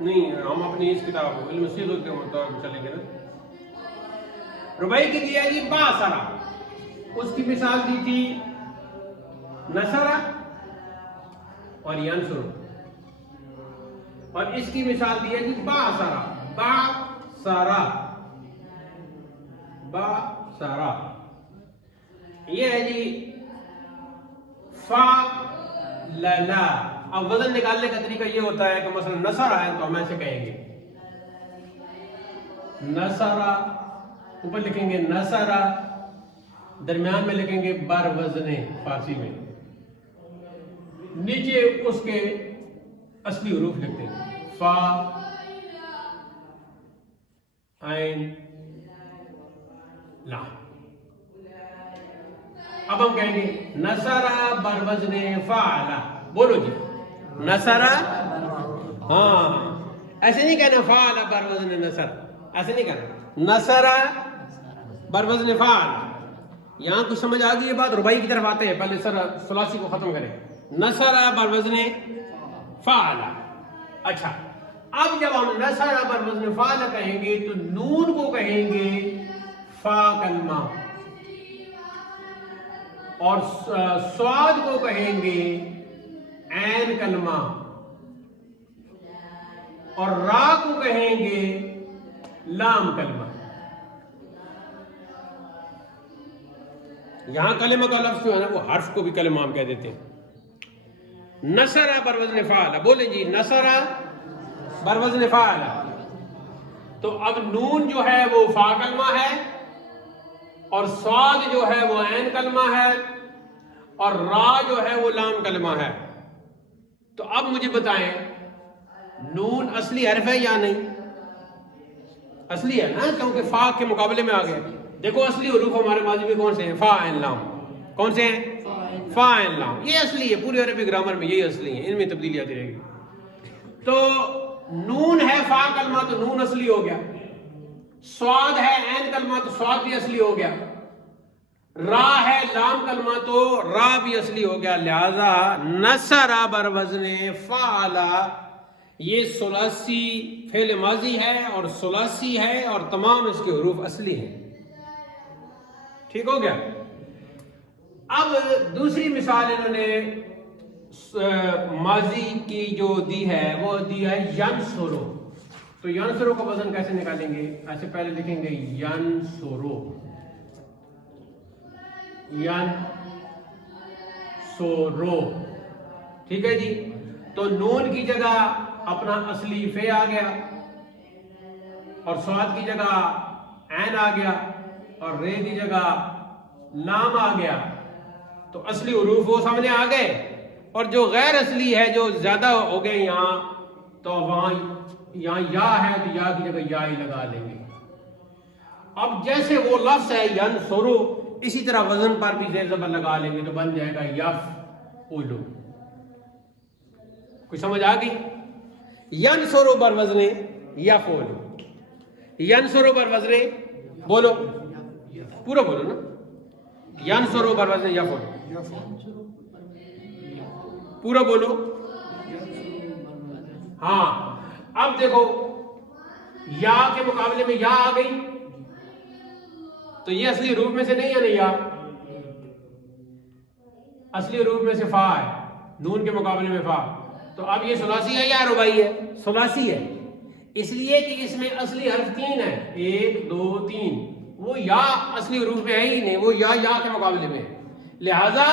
نہیں، ہم اپنی اس کتاب علم سیغ کے مطابق چلیں گے نا. ربائی کی دیا جی باسرا، اس کی مثال دی تھی نصرہ اور ینصر، اور اس کی مثال دی ہے جی باسرا، باسرا، باسرا. یہ ہے جی فا للا. اب وزن نکالنے کا طریقہ یہ ہوتا ہے کہ مثلا نصر ہے تو ہم ایسے کہیں گے نصرہ، اوپر لکھیں گے نصرہ، درمیان میں لکھیں گے بر وزن فارسی میں، نیچے اس کے اصلی حروف لکھتے ہیں فا عین لا. اب ہم کہیں گے نصرہ بر وزن فعلا. بولو جی نصرہ، ہاں ایسے نہیں کہنا فعلا بر وزن نصر، ایسے نہیں کہنا نصرہ بر وزن فعلا. یہاں کچھ سمجھ آ گئی یہ بات؟ ربائی کی طرف آتے ہیں، پہلے سر ثلاثی کو ختم کریں. نصرہ بر وزن فعلا. اچھا، اب جب ہم نصرہ بر وزن فعلا کہیں گے تو نون کو کہیں گے فا کلمہ، اور سواد کو کہیں گے عین کلمہ، اور را کو کہیں گے لام کلمہ. یہاں کلمہ کا لفظ جو ہے نا وہ حرف کو بھی کلمہ ہم کہہ دیتے ہیں. نصرہ بر وزن فعلا، بولیں جی نصرہ بر وزن فعلا. تو اب نون جو ہے وہ فا کلمہ ہے، اور صاد جو ہے وہ عین کلمہ ہے، اور را جو ہے وہ لام کلمہ ہے. تو اب مجھے بتائیں نون اصلی حرف ہے یا نہیں؟ اصلی ہے نا، کیونکہ فا کے مقابلے میں آ گیا. دیکھو اصلی حروف ہمارے ماضی میں کون سے ہیں؟ فا عین لام. کون سے ہیں؟ فا عین لام. یہ اصلی ہے، پوری عربی گرامر میں یہی اصلی ہے، ان میں تبدیلی آتی رہے گی. تو نون ہے فا کلمہ تو نون اصلی ہو گیا، سواد ہے عین کلمہ تو سواد بھی اصلی ہو گیا، را ہے لام کلمہ تو را بھی اصلی ہو گیا. لہذا نصرہ بر وزن فعلا یہ ثلاثی فعل ماضی ہے اور ثلاثی ہے، اور تمام اس کے حروف اصلی ہیں. ٹھیک ہو گیا. اب دوسری مثال انہوں نے ماضی کی جو دی ہے وہ دی ہے ینصرو. تو ینصرو کا وزن کیسے نکالیں گے؟ ایسے پہلے لکھیں گے ینصرو، ینصرو. ٹھیک ہے جی. تو نون کی جگہ اپنا اصلی فے آ گیا، اور سواد کی جگہ عین آ گیا، اور رے کی جگہ لام آ گیا. تو اصلی حروف وہ سامنے آ گئے، اور جو غیر اصلی ہے جو زیادہ ہو گئے یہاں، تو وہاں یہاں یا ہے تو یا کی جگہ یا ہی لگا لیں گے. اب جیسے وہ لفظ ہے ینصرو، اسی طرح وزن پر بھی زیر زبر لگا لیں گے تو بن جائے گا یفعلو. کوئی سمجھ آ گئی؟ ینصرو بر وزن یفعلو، ینصرو بر وزن، بولو پورا بولو نا، ینصرو بر وزن یفعلو، پورا بولو. ہاں اب دیکھو یا کے مقابلے میں یا آ گئی، تو یہ اصلی حروف میں سے نہیں ہے نا، یا اصلی حروف میں سے فا ہے، نون کے مقابلے میں فا. تو اب یہ ثلاثی ہے یا ربائی ہے؟ ثلاثی ہے، اس لیے کہ اس میں اصلی حرف 3 ہے، 1 2 3. وہ یا اصلی حروف میں ہے ہی نہیں، وہ یا کے مقابلے میں. لہذا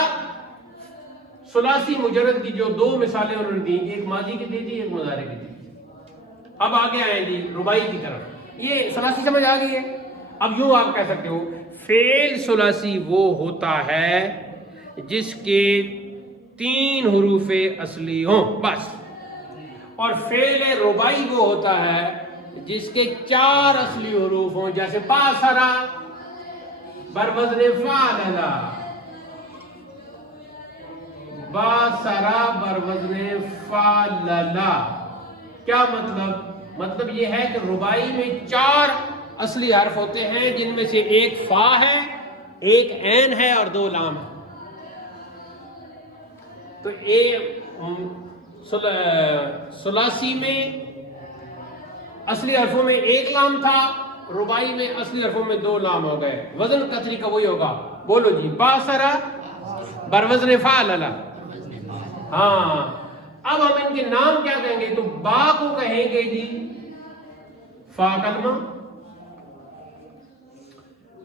ثلاثی مجرد کی جو 2 مثالیں انہوں نے دی، ایک ماضی کی دی تھی، ایک مضارع کی دی. اب آگے آئیں جی ربائی کی طرف. یہ ثلاثی سمجھ آ گئی ہے. اب یوں آپ کہہ سکتے ہو فعل ثلاثی وہ ہوتا ہے جس کے 3 حروف اصلی ہوں بس, اور فعل ربائی وہ ہوتا ہے جس کے 4 اصلی حروف ہوں, جیسے باسرا بروزن فعللا, باسرا بروزن فعللا. کیا مطلب یہ ہے کہ ربائی میں 4 اصلی حرف ہوتے ہیں جن میں سے ایک فا ہے, ایک عین ہے اور 2 لام ہے. تو ثلاثی میں اصلی حرفوں میں 1 لام تھا, ربائی میں اصلی حرفوں میں 2 لام ہو گئے. وزن کثری کا وہی ہوگا. بولو جی باسرا بروزن فعللا. ہاں اب ہم ان کے نام کیا کہیں گے؟ تو با کو کہیں گے جی فا کلمہ,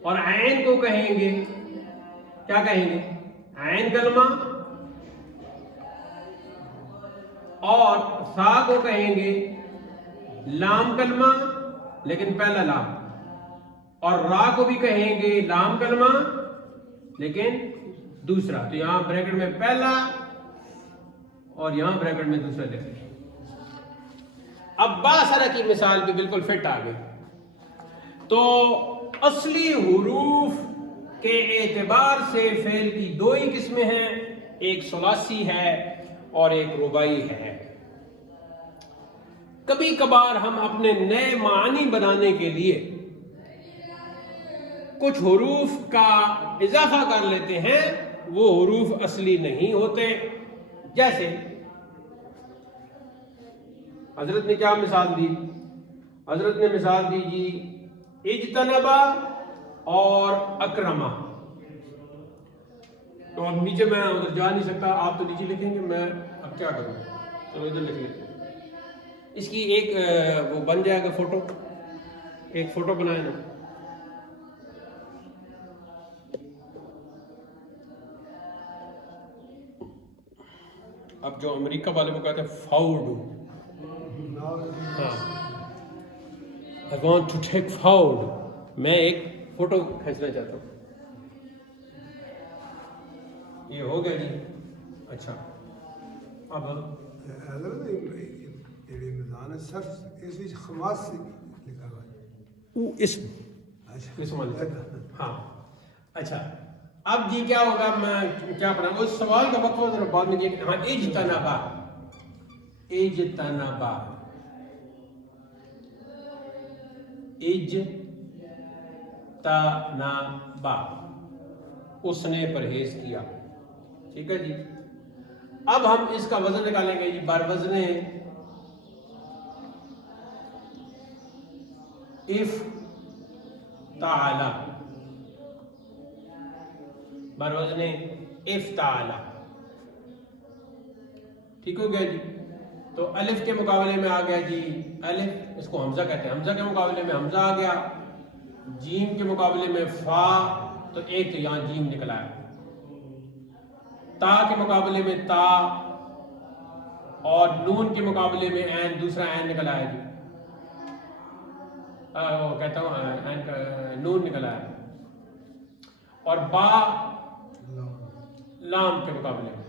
اور عین کو کہیں گے کیا کہیں گے؟ عین کلمہ, اور سا کو کہیں گے لام کلمہ لیکن پہلا لام, اور را کو بھی کہیں گے لام کلمہ لیکن دوسرا. تو یہاں بریکٹ میں پہلا اور یہاں بریکٹ میں دوسرا لے. اب باسرا کی مثال بھی بالکل فٹ آ گئی. تو اصلی حروف کے اعتبار سے فعل کی 2 ہی قسمیں ہیں, ایک ثلاثی ہے اور ایک ربائی ہے. کبھی کبھار ہم اپنے نئے معنی بنانے کے لیے کچھ حروف کا اضافہ کر لیتے ہیں, وہ حروف اصلی نہیں ہوتے. جیسے حضرت نے کیا مثال دی؟ حضرت نے مثال دی جی اجتنبا اور اکرما. تو اب نیچے میں ادھر جا نہیں سکتا, آپ تو نیچے لکھیں گے, میں اب کیا کروں؟ چلو ادھر لکھ لیتے ہیں. اس کی ایک وہ بن جائے گا فوٹو, ایک فوٹو بنائے نا. اب جو امریکہ والے کو کہتے ہیں فاؤڈ, I want to take food. میں ایک فوٹو کھینچنا چاہتا ہوں. یہ ہو گیا جی. اچھا اب ہاں اچھا اب جی کیا ہوگا, میں کیا پڑھا اس سوال کا وقت ذرا بعد میں کیا. ہاں اجتنبا, اجتنبا, اجتنبا, اس نے پرہیز کیا. ٹھیک ہے جی. اب ہم اس کا وزن نکالیں گے جی. بروزن افتعل, بروزن افتعل. ٹھیک ہو گیا جی. تو الف کے مقابلے میں آ گیا جی الف, اس کو حمزہ کہتے ہیں, حمزہ کے مقابلے میں حمزہ آ گیا. جیم کے مقابلے میں فا, تو ایک تو یہاں جیم نکلا ہے. تا کے مقابلے میں تا, اور نون کے مقابلے میں عین, دوسرا عین نکلا ہے جی. وہ کہتا ہوں نون نکلا ہے. اور با لام کے مقابلے میں,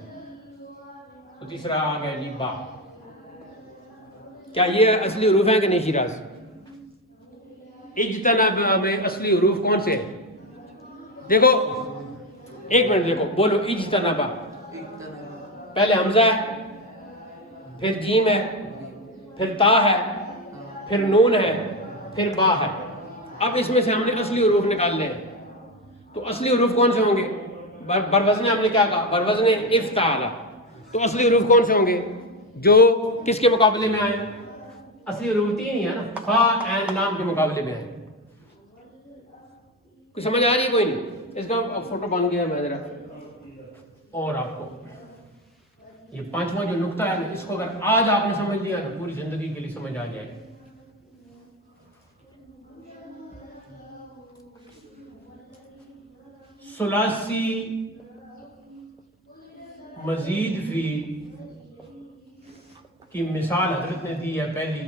تو تیسرا آ گیا جی با. کیا یہ اصلی حروف ہیں کہ نہیں شیراز؟ اجتنب میں اصلی حروف کون سے ہیں؟ دیکھو ایک منٹ دیکھو, بولو اجتنبا. پہلے حمزہ ہے, پھر جیم ہے, پھر تا ہے, پھر نون ہے, پھر با ہے. اب اس میں سے ہم نے اصلی حروف نکالنے ہیں. تو اصلی حروف کون سے ہوں گے؟ بروزن ہم نے کیا کہا؟ بروزن افتعل. تو اصلی حروف کون سے ہوں گے جو کس کے مقابلے میں آئے؟ اصلی حروف 3 ہی ہے نا, فا عین لام کے مقابلے میں آئے. کوئی سمجھ آ رہی ہے؟ کوئی نہیں. اس کا فوٹو بن گیا میں ذرا. اور آپ کو یہ 5واں جو نقطہ ہے اس کو اگر آج آپ نے سمجھ لیا تو پوری زندگی کے لیے سمجھ آ جائے. ثلاثی مزید فی کی مثال حضرت نے دی ہے پہلی,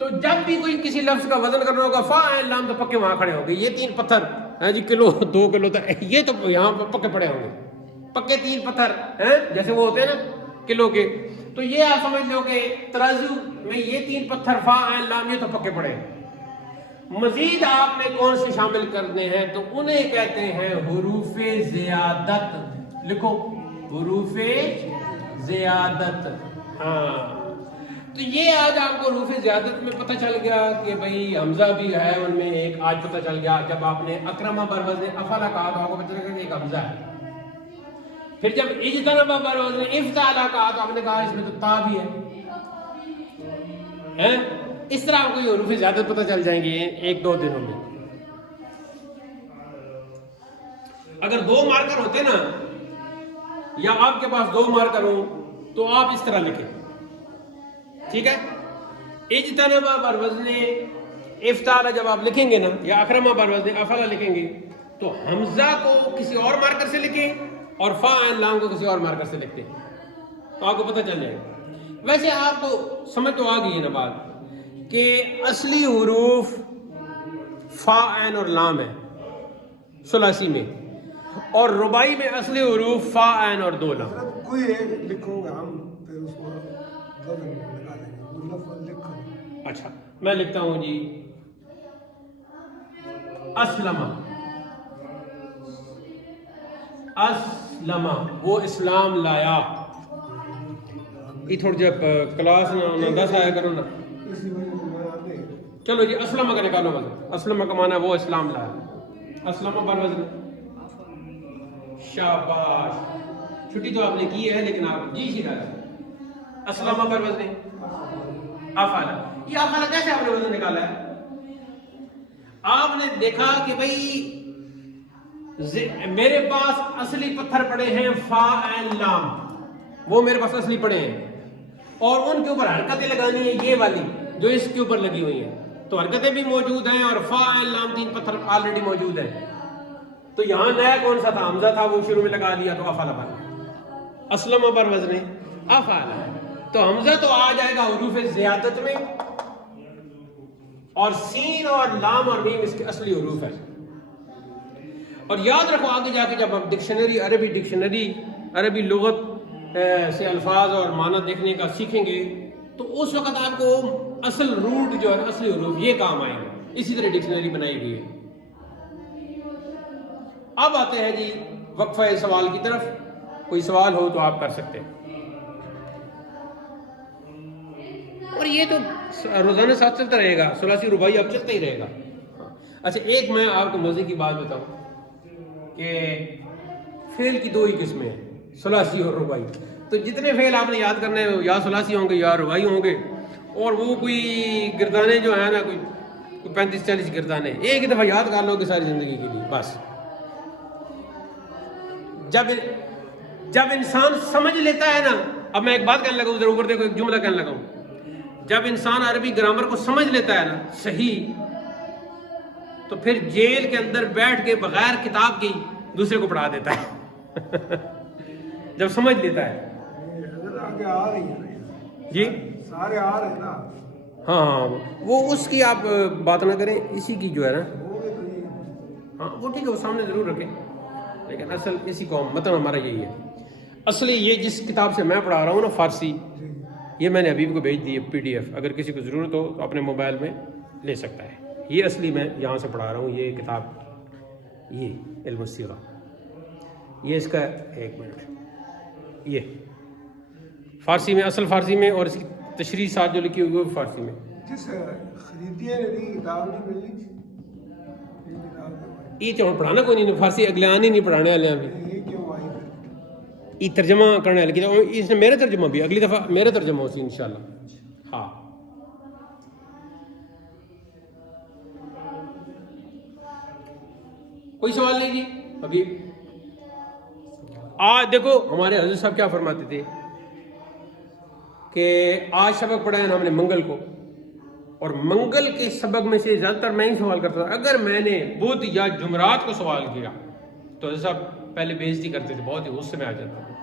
تو جب بھی کوئی کسی لفظ کا وزن کرنا ہوگا فا عین لام تو پکے وہاں کھڑے ہوں گے. یہ 3 پتھر ہیں جی کلو 2 کلو تک یہ تو یہاں پکے پڑے ہوں گے. پکے 3 پتھر ہیں جیسے وہ ہوتے ہیں نا کلو کے. تو یہ آپ سمجھ لو کہ ترازو میں یہ 3 پتھر فا عین لام یہ تو پکے پڑے ہیں. مزید آپ نے کون سے شامل کرنے ہیں تو انہیں کہتے ہیں حروف زیادت. لکھو حروف زیادت. ہاں تو یہ آج آپ کو حروف زیادت میں پتہ چل گیا کہ بھئی حمزہ بھی ہے ان میں ایک. آج پتہ چل گیا جب آپ نے اکرمہ بروزن افعل کہا تو آپ کو پتہ چل گیا کہ ایک حمزہ ہے. پھر جب اجتنبہ بروزن افتعل کہا تو آپ نے کہا اس میں تو تا بھی ہے. اس طرح آپ کو یہ حروف زیادت پتہ چل جائیں گے 1-2 دنوں میں. اگر 2 مارکر ہوتے نا یا آپ کے پاس 2 مارکر ہوں تو آپ اس طرح لکھیں. ٹھیک ہے اجتنبہ بروزن افتعل جب آپ لکھیں گے نا یا اکرمہ بروزن افعل لکھیں گے تو حمزہ کو کسی اور مارکر سے لکھیں اور فا عین لام کو کسی اور مارکر سے لکھتے ہیں تو آپ کو پتہ چل جائے گا. ویسے آپ کو سمجھ تو آ گئی ہے نا بات کہ اصلی حروف فا عین اور لام ہے ثلاثی میں اور رباعی میں اصلی حروف فا عین اور 2 لام. کوئی ایک لکھو گے ہم پھر اس کو وزن نکالیں گے. وہ لفظ لکھو. اچھا میں لکھتا ہوں جی اسلمہ. اسلمہ وہ اسلام لایا. یہ تھوڑی جب کلاس نہ 10 آیا کرو نا. اسی وجہ سے میں آتے ہیں. چلو جی اسلمہ کا نکالو وزن. اسلمہ کا معنی ہے وہ اسلام لایا. اسلمہ پر وزن شاباش. چھٹی تو آپ نے کی ہے لیکن آپ جی سیدھا اسلمہ پر وزن افعل. یہ افعل کیسے آپ نے وزن نکالا ہے؟ آپ نے دیکھا کہ بھئی میرے پاس اصلی پتھر پڑے ہیں فا عین لام. وہ میرے پاس اصلی پڑے ہیں اور ان کے اوپر حرکتیں لگانی ہیں یہ والی جو اس کے اوپر لگی ہوئی ہیں. تو حرکتیں بھی موجود ہیں اور فا عین لام 3 پتھر آلریڈی موجود ہیں. تو یہاں نیا کون سا تھا؟ حمزہ تھا وہ شروع میں لگا دیا تو افعل بن. اسلمہ پر وزن افعل. تو حمزہ تو آ جائے گا حروف زیادت میں اور سین اور لام اور میم اس کے اصلی حروف ہے. اور یاد رکھو آگے جا کے جب آپ ڈکشنری عربی لغت سے الفاظ اور معنی دیکھنے کا سیکھیں گے تو اس وقت آپ کو اصل روٹ جو ہے اصلی حروف یہ کام آئیں گے. اسی طرح ڈکشنری بنائی گئی ہے. اب آتے ہیں جی وقفہ سوال کی طرف. کوئی سوال ہو تو آپ کر سکتے ہیں. اور یہ تو روزانہ ساتھ چلتا رہے گا. ثلاثی رباعی اب چلتا ہی رہے گا. اچھا ایک میں آپ کو مزے کی بات بتاؤں کہ فعل کی 2 ہی قسمیں ہیں ثلاثی اور رباعی. تو جتنے فعل آپ نے یاد کرنے ہیں یا ثلاثی ہوں گے یا رباعی ہوں گے. اور وہ کوئی گردانے جو ہیں نا کوئی 35-40 گردانے ایک ہی دفعہ یاد کر لو گے ساری زندگی کے لیے بس. جب انسان سمجھ لیتا ہے نا. اب میں ایک بات کہنے لگا ہوں ادھر اوپر دیکھو ایک جملہ کہنے لگا ہوں. جب انسان عربی گرامر کو سمجھ لیتا ہے نا صحیح تو پھر جیل کے اندر بیٹھ کے بغیر کتاب کی دوسرے کو پڑھا دیتا ہے. جب سمجھ لیتا ہے. آگے آ رہی ہے جی سارے آ رہے ہیں نا. ہاں وہ اس کی آپ بات نہ کریں. اسی کی جو ہے نا ہاں وہ ٹھیک ہے وہ سامنے ضرور رکھیں لیکن اصل اسی کو مطلب ہمارا یہی ہے. اصلی یہ جس کتاب سے میں پڑھا رہا ہوں نا فارسی یہ میں نے حبیب کو بھیج دی ہے PDF. اگر کسی کو ضرورت ہو تو اپنے موبائل میں لے سکتا ہے. یہ اصلی میں یہاں سے پڑھا رہا ہوں یہ کتاب یہ علم الصیغہ. یہ اس کا 1 منٹ یہ فارسی میں اصل فارسی میں اور اس کی تشریح ساتھ جو لکھی ہوئی وہ فارسی میں. جس خریدی ہے کتاب نہیں ملی یہ تو پڑھانا کوئی نہیں فارسی اگلے آنے نہیں پڑھانے والے ابھی. یہ کیوں آئی یہ ترجمہ کرنے والے کتاب اس نے میرا ترجمہ بھی اگلی دفعہ میرا ترجمہ ہو سی انشاءاللہ. ہاں کوئی سوال نہیں جی. ابھی آج دیکھو ہمارے حضرت صاحب کیا فرماتے تھے کہ آج سبق پڑھا ہے ہم نے منگل کو اور منگل کے سبق میں سے زیادہ تر میں ہی سوال کرتا تھا. اگر میں نے بدھ یا جمعرات کو سوال کیا تو حضرت صاحب پہلے بےعزتی کرتے تھے بہت ہی غصے میں آ جاتا تھا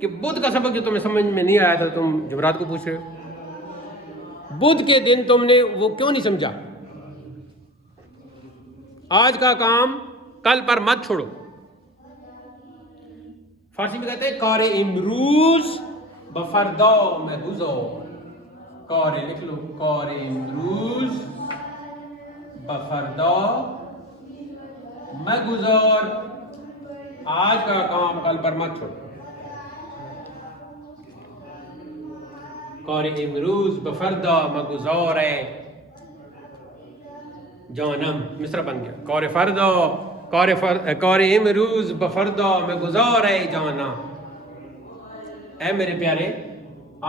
کہ بدھ کا سبق جو تمہیں سمجھ میں نہیں آیا تھا تم جمعرات کو پوچھ رہے ہو. بدھ کے دن تم نے وہ کیوں نہیں سمجھا؟ آج کا کام کل پر مت چھوڑو. فارسی میں کہتے ہیں کار امروز بفردا میں گزار. کار لکھ لو، کار امروز بفردا میں گزار. آج کا کام کل پر مت چھوڑو. کار امروز بفردا میں گزار ہے جانم. مصرع بن گیا. کار امروز بفردا میں گزار ہے جانا. اے میرے پیارے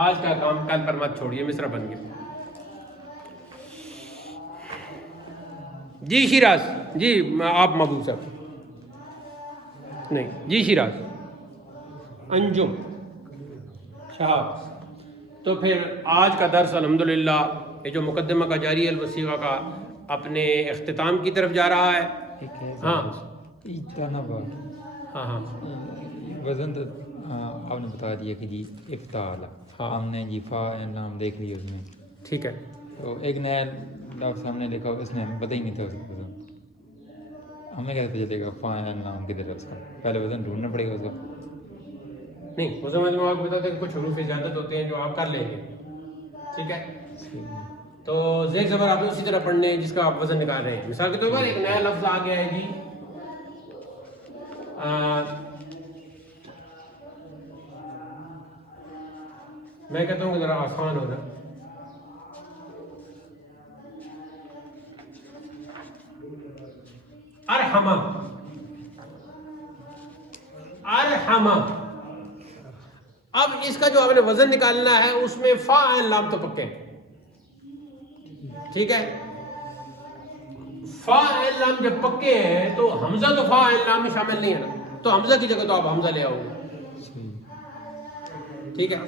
آج کا کام کل پر مت چھوڑیے. مصرع بن گیا. جی شیراز، جی آپ محبوب صاحب نہیں، جی شیراز انجم شہاب. تو پھر آج کا درس الحمدللہ یہ جو مقدمہ کا جاری الوثیقہ کا اپنے اختتام کی طرف جا رہا ہے. ہاں ہاں ہاں وزن تو آپ نے بتا دیا کہ جی افتعال. ہم نے جی فا نام دیکھ لیا اس میں. ٹھیک ہے. تو ایک نیا لفظ ہم نے لکھا، اس میں ہمیں پتہ ہی نہیں تھا اس کا وزن. ہمیں کیسے پتہ چلے گا فا نام کدھر ہے اس کا؟ پہلے وزن ڈھونڈنا پڑے گا اس کا. نہیں اس میں آپ کو بتاتے ہیں کہ کچھ حروف زیادت ہوتے ہیں جو آپ کر لیں گے. ٹھیک ہے. تو زیر زبر آپ نے اسی طرح پڑھنے ہیں جس کا آپ وزن نکال رہے ہیں. مثال کے طور پر ایک نیا لفظ آ گیا ہے جی میں کہتا ہوں کہ ذرا آسان ہو رہا. ارحمہ. ارحمہ. اب اس کا جو آپ نے وزن نکالنا ہے اس میں فا عین لام تو پکے. ٹھیک ہے. فا عین لام جب پکے ہیں تو حمزہ تو فا عین لام میں شامل نہیں ہے نا، تو حمزہ کی جگہ تو آپ حمزہ لے آؤ گے. ٹھیک ہے.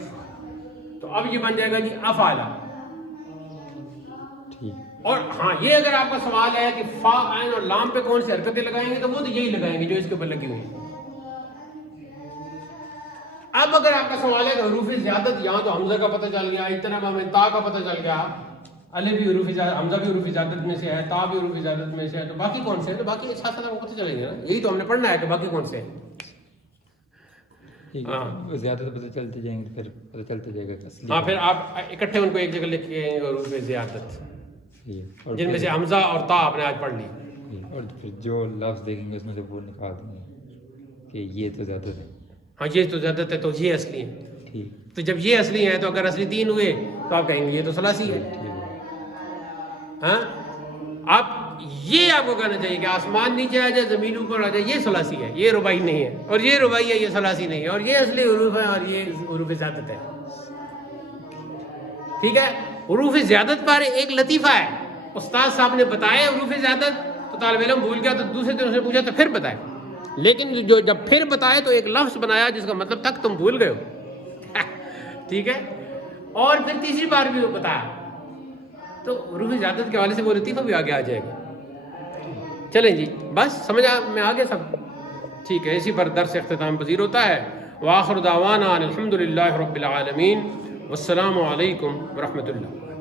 تو اب یہ بن جائے گا جی افعلا. اور ہاں یہ اگر آپ کا سوال ہے کہ فا عین اور لام پہ کون سی حرکتیں لگائیں گے تو وہ تو یہی لگائیں گے جو اس کے اوپر لگی ہوئی ہیں. اب اگر آپ کا سوال ہے کہ حروف زیادت، یہاں تو حمزہ کا پتہ چل گیا، اتنا میں تا کا پتہ چل گیا، الف بھی حروف زیادت، حمزہ بھی حروف زیادت میں سے ہے، تا بھی حروف زیادت میں سے ہے، تو باقی کون سے ہیں؟ تو باقی ایک ساتھ آپ کو پتہ چلیں گے نا. یہی تو ہم نے پڑھنا ہے کہ باقی کون سے ہیں. ہاں زیادہ پتہ چلتے جائیں گے، پھر پتہ چلتا جائے گا. ہاں پھر آپ اکٹھے ان کو ایک جگہ لکھ کے حروف زیادت جن میں سے حمزہ اور تا آپ نے آج پڑھ لی. اور پھر جو لفظ دیکھیں گے اس میں سے وہ نکال دیں گے کہ یہ تو زیادہ ہے. ہاں یہ تو زیادت ہے تو یہ اصلی ہے. ٹھیک. تو جب یہ اصلی ہے تو اگر اصلی 3 ہوئے تو آپ کہیں گے یہ تو ثلاثی ہے. ہاں آپ یہ آپ کو کہنا چاہیے کہ آسمان نیچے آ جائے زمین اوپر آ جائے یہ ثلاثی ہے، یہ رباعی نہیں ہے، اور یہ رباعی ہے یہ ثلاثی نہیں ہے، اور یہ اصلی حروف ہے اور یہ حروف زیادت ہے. ٹھیک ہے. حروف زیادت پر ایک لطیفہ ہے. استاد صاحب نے بتایا حروف زیادت تو طالب علم بھول گیا تو دوسرے دن سے پوچھا تو پھر بتائے، لیکن جو جب پھر بتائے تو ایک لفظ بنایا جس کا مطلب تک تم بھول گئے ہو. ٹھیک ہے. اور پھر تیسری بار بھی بتایا تو حروف زیادت کے حوالے سے وہ لطیفہ بھی آگے آ جائے گا. چلیں جی بس سمجھ میں آگے سب ٹھیک ہے. اسی پر درس اختتام پذیر ہوتا ہے. وآخر دعوانا الحمد للہ رب العالمین والسلام علیکم ورحمۃ اللہ.